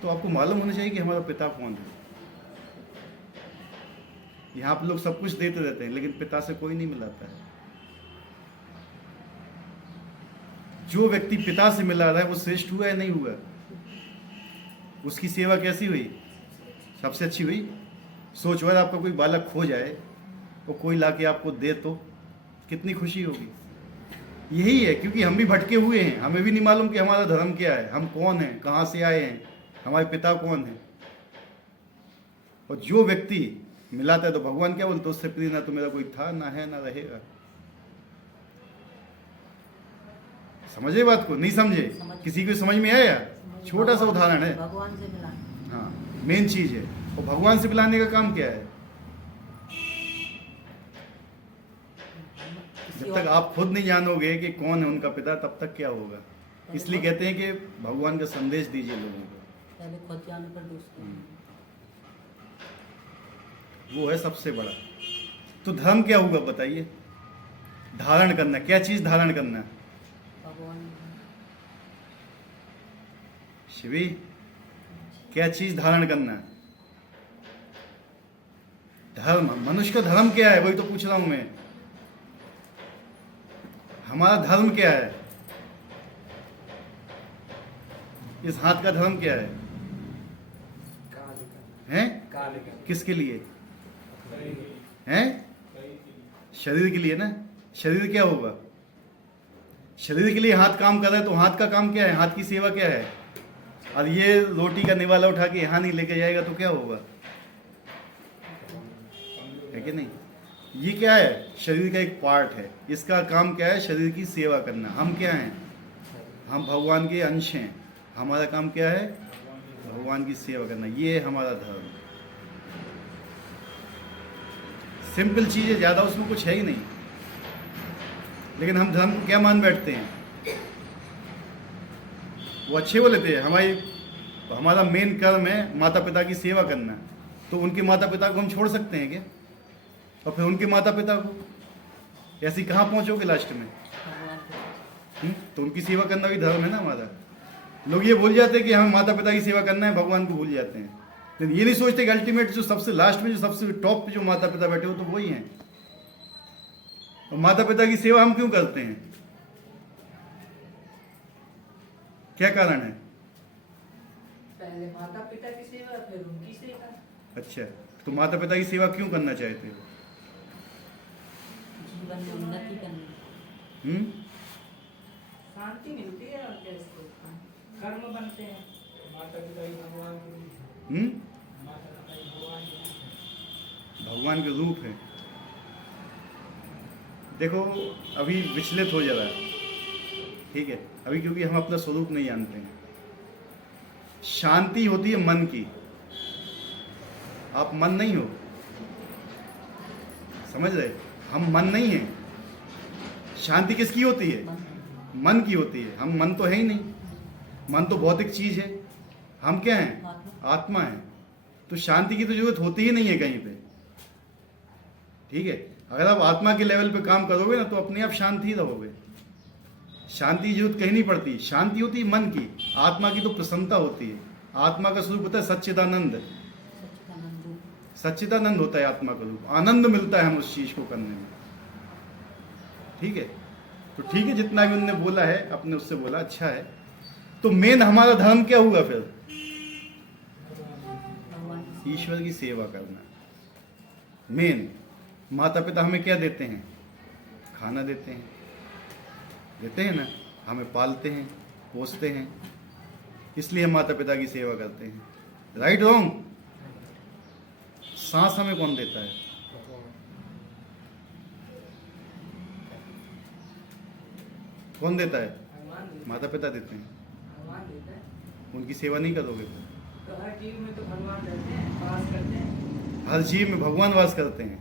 तो आपको मालूम होना चाहिए कि हमारा पिता कौन है। यहाँ आप लोग सब कुछ देते रहते हैं, लेकिन पिता से कोई नहीं मिलाता है। जो व्यक्ति पिता से मिला रहा है वो श्रेष्ठ हुआ या नहीं हुआ? उसकी सेवा कैसी हुई? सबसे अच्छी हुई। सोचो, अगर आपका कोई बालक खो जाए और कोई लाके आपको दे तो कितनी खुशी होगी। यही है, क्योंकि हम भी भटके हुए हैं, हमें भी नहीं मालूम कि हमारा धर्म क्या है, हम कौन हैं, कहाँ से आए हैं, हमारे पिता कौन है। और जो व्यक्ति मिलाता है तो भगवान क्या बोलते, उससे प्रिय ना तो मेरा कोई था, ना है, ना रहेगा। समझे बात को? नहीं समझे? किसी को समझ में आया? छोटा सा उदाहरण है। भगवान से मिला। हाँ, मेन चीज है। और भगवान से मिलाने का काम क्या है? जब तक आप खुद नहीं जानोगे कि कौन है उनका पिता, तब तक क्या होगा। इसलिए कहते हैं कि भगवान का संदेश दीजिए लोगों को। पहले खुद जाने पर दूसरे। वो है सबसे बड़ा। तो धर्म क्या हुआ बताइए? धारण करना। क्या चीज धारण करना? भगवान शिवी, क्या चीज धारण करना? धर्म। मनुष्य का धर्म क्या है, वही तो पूछ रहा हूं मैं। हमारा धर्म क्या है? इस हाथ का धर्म क्या है? हैं? किसके लिए हैं? शरीर के लिए ना। शरीर क्या होगा? शरीर के लिए हाथ काम कर रहा है, तो हाथ का काम क्या है? हाथ की सेवा क्या है? और ये रोटी का निवाला उठा के यहाँ नहीं लेके जाएगा तो क्या होगा? है कि नहीं? ये क्या है? शरीर का एक पार्ट है। इसका काम क्या है? शरीर की सेवा करना। हम क्या हैं? हम भगवान के अंश हैं। हमारा काम क्या है? भगवान की सेवा करना। ये है हमारा धर्म। सिंपल चीज है, ज्यादा उसमें कुछ है ही नहीं। लेकिन हम धर्म को क्या मान बैठते हैं? वो अच्छे बोले थे हमारा मेन कर्म है माता पिता की सेवा करना। तो उनके माता पिता को हम छोड़ सकते हैं क्या? और फिर उनके माता पिता को ऐसी कहाँ पहुंचोगे लास्ट में? तो उनकी सेवा करना भी धर्म है ना हमारा। लोग ये भूल जाते हैं कि हमें माता पिता की सेवा करना है, भगवान को भूल जाते हैं। लेकिन ये नहीं सोचते कि अल्टीमेट जो सबसे लास्ट में, जो सबसे टॉप पे जो माता पिता बैठे हो, तो वही हैं। और माता पिता की सेवा हम क्यों करते हैं? क्या कारण है? पहले माता पिता की सेवा, फिर उनकी सेवा। अच्छा, तो माता पिता की सेवा क्यों करना चाहते हो? शांति मिलती है और क्या इसको कर्म बनते हैं। माता पिता ही भगवान के रूप माता पिता ही भगवान के रूप भगवान के रूप है। देखो अभी विचलित हो जा रहा है, ठीक है, अभी क्योंकि हम अपना स्वरूप नहीं जानते हैं। शांति होती है मन की, आप मन नहीं हो, समझ रहे, हम मन नहीं है। शांति किसकी होती है? मन की होती है। हम मन तो है ही नहीं, मन तो भौतिक चीज है, हम क्या हैं? आत्मा है। तो शांति की तो जरूरत होती ही नहीं है कहीं पे, ठीक है। अगर आप आत्मा के लेवल पे काम करोगे ना तो अपने आप शांति ही रहोगे। शांति की जरूरत कहीं नहीं पड़ती। शांति होती है मन की, आत्मा की तो प्रसन्नता होती है। आत्मा का स्वरूप होता है सच्चिदानंद। सच्चिदानंद होता है आत्मा का रूप, आनंद मिलता है हम उस चीज को करने में, ठीक है। तो ठीक है, जितना भी उन्होंने बोला है अपने उससे बोला, अच्छा है। तो मेन हमारा धर्म क्या हुआ फिर? ईश्वर की सेवा करना मेन। माता पिता हमें क्या देते हैं? खाना देते हैं, देते हैं ना, हमें पालते हैं, पोसते हैं, इसलिए हम माता पिता की सेवा करते हैं। Right wrong? सांस हमें कौन देता है? कौन देता है? भगवान देते हैं। माता पिता देते हैं। भगवान देता है। उनकी सेवा नहीं करोगे तो हर जीव में तो भगवान रहते हैं, वास करते हैं। हर जीव में भगवान वास करते हैं,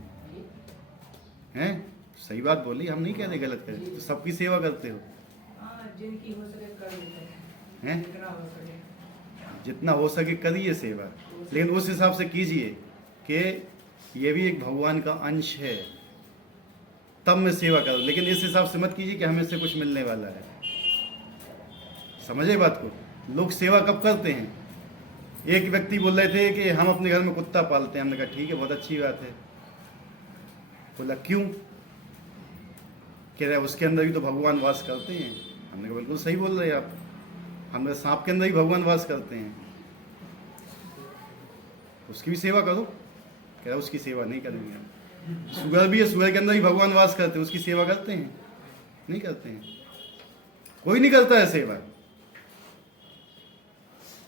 हैं? सही बात बोली, हम नहीं कह रहे गलत करें। तो सबकी सेवा करते हो, हाँ, जिनकी हो सके कर देते हैं, हैं? जितना हो सके। जितना हो सके करिए सेवा, लेकिन उस हिसाब से कीजिए कि ये भी एक भगवान का अंश है, तब मैं सेवा करूं। लेकिन इस हिसाब से मत कीजिए कि हमें से कुछ मिलने वाला है। समझे बात को? लोग सेवा कब करते हैं? एक व्यक्ति बोल रहे थे कि हम अपने घर में कुत्ता पालते हैं। हमने कहा ठीक है, बहुत अच्छी बात है। बोला क्यों? कह रहे उसके अंदर भी तो भगवान वास करते हैं। हमने कहा बिल्कुल सही बोल रहे हैं आप, हमारे सांप के अंदर ही भगवान वास करते हैं, उसकी भी सेवा करो। कह रहा उसकी सेवा नहीं करेंगे हम। सुगर भी है, सुगर के अंदर ही भगवान वास करते हैं, उसकी सेवा करते हैं? नहीं करते हैं, कोई नहीं करता है सेवा।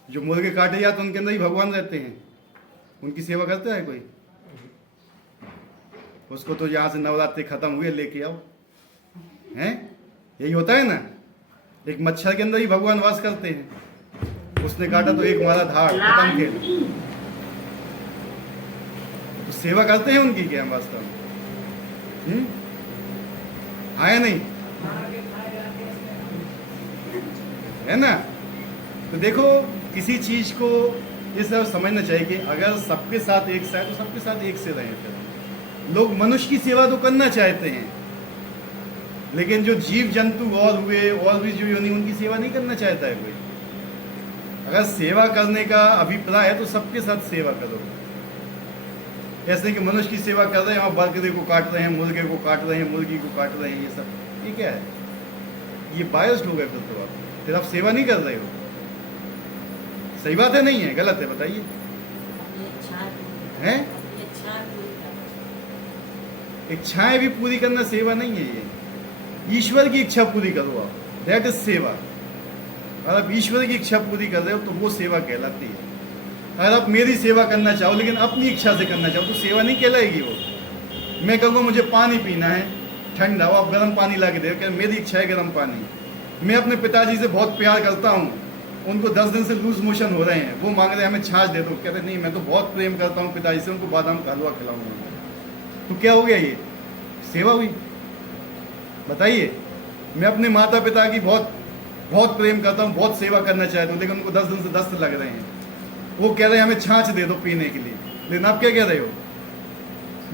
जो मुर्गे काटे जाते हैं उनके अंदर ही भगवान रहते हैं, उनकी सेवा करता है कोई? उसको तो यहाँ से नवरात्रि खत्म हुए लेके आओ, हैं? यही होता है ना। एक मच्छर के अंदर ही भगवान वास करते हैं, उसने काटा तो एक मारा धाड़, खत्म खेल। तो सेवा करते हैं उनकी क्या हम वास्तव में? हाँ या नहीं? है ना? तो देखो किसी चीज को इस तरह समझना चाहिए कि अगर सबके साथ एक से है तो सबके साथ एक से रहें। फिर लोग मनुष्य की सेवा तो करना चाहते हैं, लेकिन जो जीव जंतु और हुए और भी जो योनि, उनकी सेवा नहीं करना चाहता है कोई। अगर सेवा करने का अभिप्राय है तो सबके साथ सेवा करो। ऐसे कि मनुष्य की सेवा कर रहे हैं और बकरे को काट रहे हैं, मुर्गे को काट रहे हैं, मुर्गी को काट रहे हैं, ये सब ये क्या है? ये बायस्ड हो गए फिर आप सेवा नहीं कर रहे हो। सही बात है नहीं है? गलत है? बताइए। हैं? इच्छाएं भी पूरी करना सेवा नहीं है। ये ईश्वर की इच्छा पूरी करो आप, दैट इज सेवा। अगर आप ईश्वर की इच्छा पूरी कर रहे हो तो वो सेवा कहलाती है। अगर आप मेरी सेवा करना चाहो लेकिन अपनी इच्छा से करना चाहो तो सेवा नहीं कहलाएगी वो। मैं कहूँगा मुझे पानी पीना है ठंडा, हो आप गर्म पानी ला के दे, क्या मेरी इच्छा है गर्म पानी। मैं अपने पिताजी से बहुत प्यार करता हूँ, उनको 10 दिन से लूज मोशन हो रहे हैं, वो मांग रहे हैं हमें छाछ दे दो। कहते नहीं, मैं तो बहुत प्रेम करता हूँ पिताजी से, उनको बादाम का हलवा खिलाऊंगा। तो क्या हो गया? ये सेवा हुई? बताइए। मैं अपने माता पिता की बहुत बहुत प्रेम करता हूँ, बहुत सेवा करना चाहता हूँ, लेकिन उनको 10 दिन से दस्त लग रहे हैं, वो कह रहे हैं हमें छाछ दे दो पीने के लिए। लेकिन आप क्या कह रहे हो?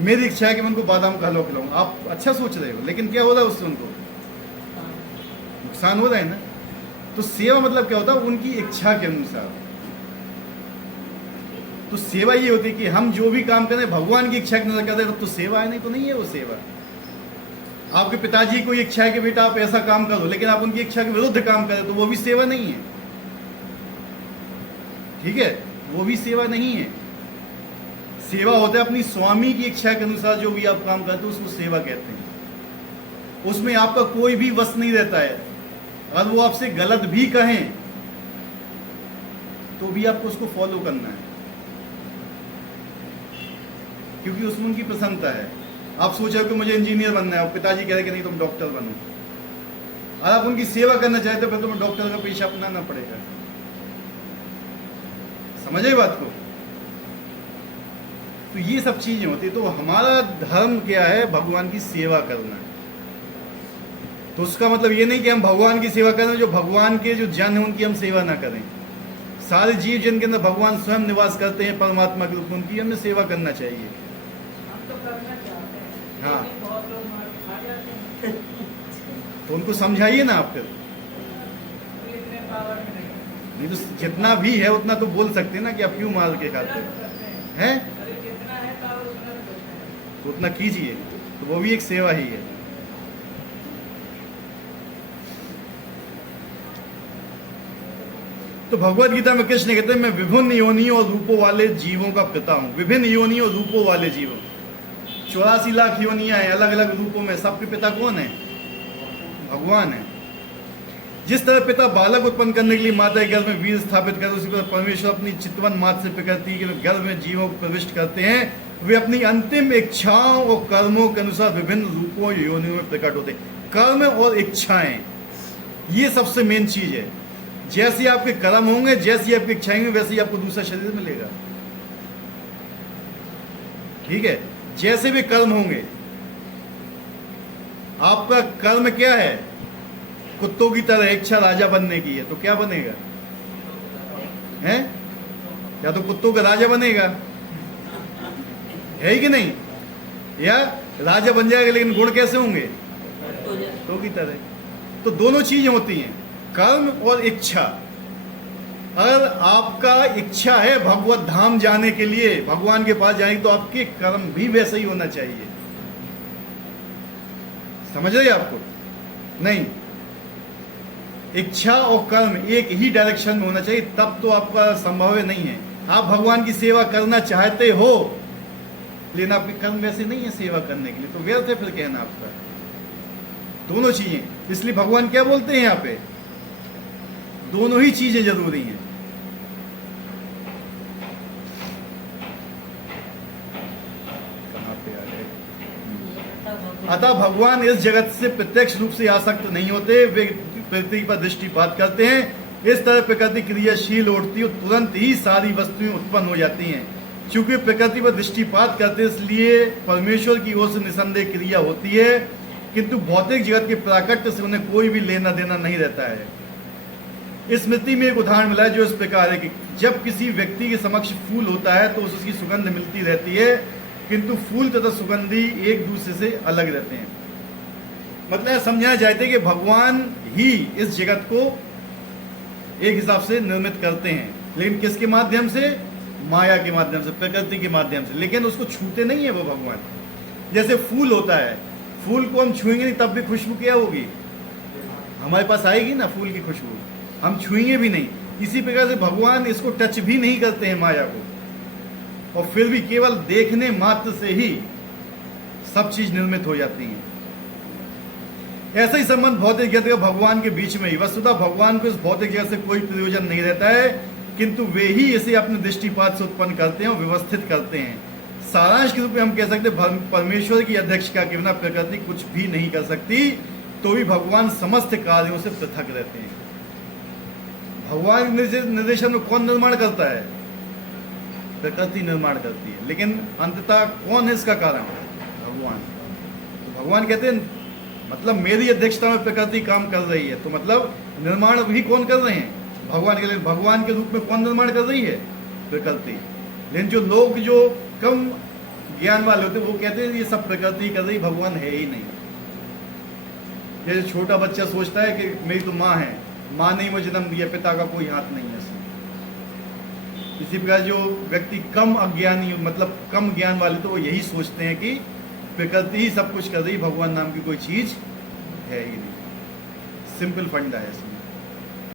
मेरी इच्छा है कि मैं उनको बादाम का हलवा खिलाऊंगा। आप अच्छा सोच रहे हो, लेकिन क्या हो रहा है उससे? उनको नुकसान हो रहा है ना। तो सेवा मतलब क्या होता है? उनकी इच्छा के अनुसार। तो सेवा ये होती है कि हम जो भी काम करें भगवान की इच्छा के अनुसार करते हैं, तो सेवा है, नहीं तो नहीं है वो सेवा। आपके पिताजी को इच्छा है कि बेटा आप ऐसा काम करो, लेकिन आप उनकी इच्छा के विरुद्ध काम करें तो वो भी सेवा नहीं है, ठीक है? वो भी सेवा नहीं है। सेवा होता है अपनी स्वामी की इच्छा के अनुसार जो भी आप काम करते हो उसको सेवा कहते हैं। उसमें आपका कोई भी वश नहीं रहता है। अगर वो आपसे गलत भी कहें तो भी आपको उसको फॉलो करना है, क्योंकि उसमें उनकी प्रसन्नता है। आप सोच रहे हो कि मुझे इंजीनियर बनना है और पिताजी कह रहे कि नहीं तुम डॉक्टर बनो। अगर आप उनकी सेवा करना चाहते हो फिर तुम्हें डॉक्टर का पेशा अपनाना पड़ेगा। समझे बात को? तो ये सब चीजें होती है। तो हमारा धर्म क्या है? भगवान की सेवा करना है। तो उसका मतलब ये नहीं कि हम भगवान की सेवा करें, जो भगवान के जो जन है उनकी हम सेवा ना करें। सारे जीव जिनके अंदर भगवान स्वयं निवास करते हैं परमात्मा के रूप में, उनकी हमें सेवा करना चाहिए। हम तो करना चाहते हैं, हाँ। लेकिन बहुत लोग मार खा जाते हैं। तो उनको समझाइए ना आप फिर। वो इतने पावर में नहीं। नहीं तो जितना भी है उतना तो बोल सकते हैं ना कि आप क्यों मार के खाते इतना तो करते हैं। हैं? अरे जितना है पावर उतना तो करते हैं। तो उतना कीजिए, तो वो भी एक सेवा ही है। तो भगवत गीता में कृष्ण कहते हैं मैं विभिन्न योनियों और रूपों वाले जीवों का पिता हूं। विभिन्न योनियों और रूपों वाले जीवों, 84 लाख योनियां हैं अलग अलग रूपों में। सबके पिता कौन है? भगवान है। जिस तरह पिता बालक उत्पन्न करने के लिए माता के गर्भ में वीर स्थापित कर, उसी प्रकार परमेश्वर अपनी चितवन मात से प्रकृति के गर्भ में जीवों को प्रविष्ट करते हैं। वे अपनी अंतिम इच्छाओं और कर्मों के अनुसार विभिन्न रूपों योनियों में प्रकट होते हैं। कर्म और इच्छाएं, ये सबसे मेन चीज है। जैसे आपके कर्म होंगे, जैसी आपकी इच्छाएं होंगी, वैसे ही आपको दूसरा शरीर मिलेगा। ठीक है? जैसे भी कर्म होंगे, आपका कर्म क्या है? कुत्तों की तरह इच्छा राजा बनने की है, तो क्या बनेगा? हैं? या तो कुत्तों का राजा बनेगा, है कि नहीं? या राजा बन जाएगा लेकिन गुण कैसे होंगे? कुत्तों की तरह। तो दोनों चीजें होती हैं, कर्म और इच्छा। अगर आपका इच्छा है भगवत धाम जाने के लिए, भगवान के पास जाने की, तो आपके कर्म भी वैसे ही होना चाहिए। समझ रहे आपको? नहीं, इच्छा और कर्म एक ही डायरेक्शन में होना चाहिए, तब तो आपका संभव नहीं है। आप भगवान की सेवा करना चाहते हो लेकिन आपके कर्म वैसे नहीं है सेवा करने के लिए, तो व्यर्थ है फिर कहना आपका। दोनों चीजें, इसलिए भगवान क्या बोलते हैं यहाँ पे? दोनों ही चीजें जरूरी हैं। कहां पे आ गए? अतः भगवान इस जगत से प्रत्यक्ष रूप से आसक्त नहीं होते, वे प्रकृति पर दृष्टिपात करते हैं। इस तरह प्रकृति क्रियाशील उठती है, तुरंत ही सारी वस्तुएं उत्पन्न हो जाती हैं। चूंकि प्रकृति पर दृष्टिपात करते इसलिए परमेश्वर की ओर से निसंदेह क्रिया होती है, किंतु भौतिक जगत के प्राकट्य से उन्हें कोई भी लेना देना नहीं रहता है। स्मृति में एक उदाहरण मिला है जो इस प्रकार है कि जब किसी व्यक्ति के समक्ष फूल होता है तो उसकी सुगंध मिलती रहती है, किंतु फूल तथा सुगंधी एक दूसरे से अलग रहते हैं। मतलब समझना चाहते हैं कि भगवान ही इस जगत को एक हिसाब से निर्मित करते हैं, लेकिन किसके माध्यम से? माया के माध्यम से, प्रकृति के माध्यम से। लेकिन उसको छूते नहीं है वो भगवान। जैसे फूल होता है, फूल को हम छुएंगे नहीं तब भी खुशबू क्या होगी? हमारे पास आएगी ना फूल की खुशबू, हम छुएंगे भी नहीं। इसी प्रकार से भगवान इसको टच भी नहीं करते हैं माया को, और फिर भी केवल देखने मात्र से ही सब चीज निर्मित हो जाती है। ऐसा ही संबंध भौतिक जगत का भगवान के बीच में ही। वस्तुतः भगवान को इस भौतिक जगत से कोई प्रयोजन नहीं रहता है, किंतु वे ही इसे अपने दृष्टिपात से उत्पन्न करते हैं और व्यवस्थित करते हैं। सारांश के रूप में हम कह सकते हैं परमेश्वर की अध्यक्षता के बिना प्रकृति कुछ भी नहीं कर सकती, तो भी भगवान समस्त कार्यों से पृथक रहते हैं। भगवान निर्देशन में कौन निर्माण करता है? प्रकृति निर्माण करती है, लेकिन अंततः कौन है इसका कारण? भगवान। तो भगवान कहते हैं मतलब मेरी अध्यक्षता में प्रकृति काम कर रही है, तो मतलब निर्माण भी कौन कर रहे हैं? भगवान के लिए। भगवान के रूप में कौन निर्माण कर रही है? प्रकृति। लेकिन जो लोग जो कम ज्ञान वाले होते हैं वो कहते हैं ये सब प्रकृति कर रही, भगवान है ही नहीं। जैसे छोटा बच्चा सोचता है कि मेरी तो माँ है, माँ ने मुझे जन्म दिया, पिता का कोई हाथ नहीं है इसमें। इसी प्रकार जो व्यक्ति कम अज्ञानी मतलब कम ज्ञान वाले तो वो यही सोचते हैं कि प्रकृति ही सब कुछ कर रही, भगवान नाम की कोई चीज है ही नहीं। सिंपल फंडा है इसमें।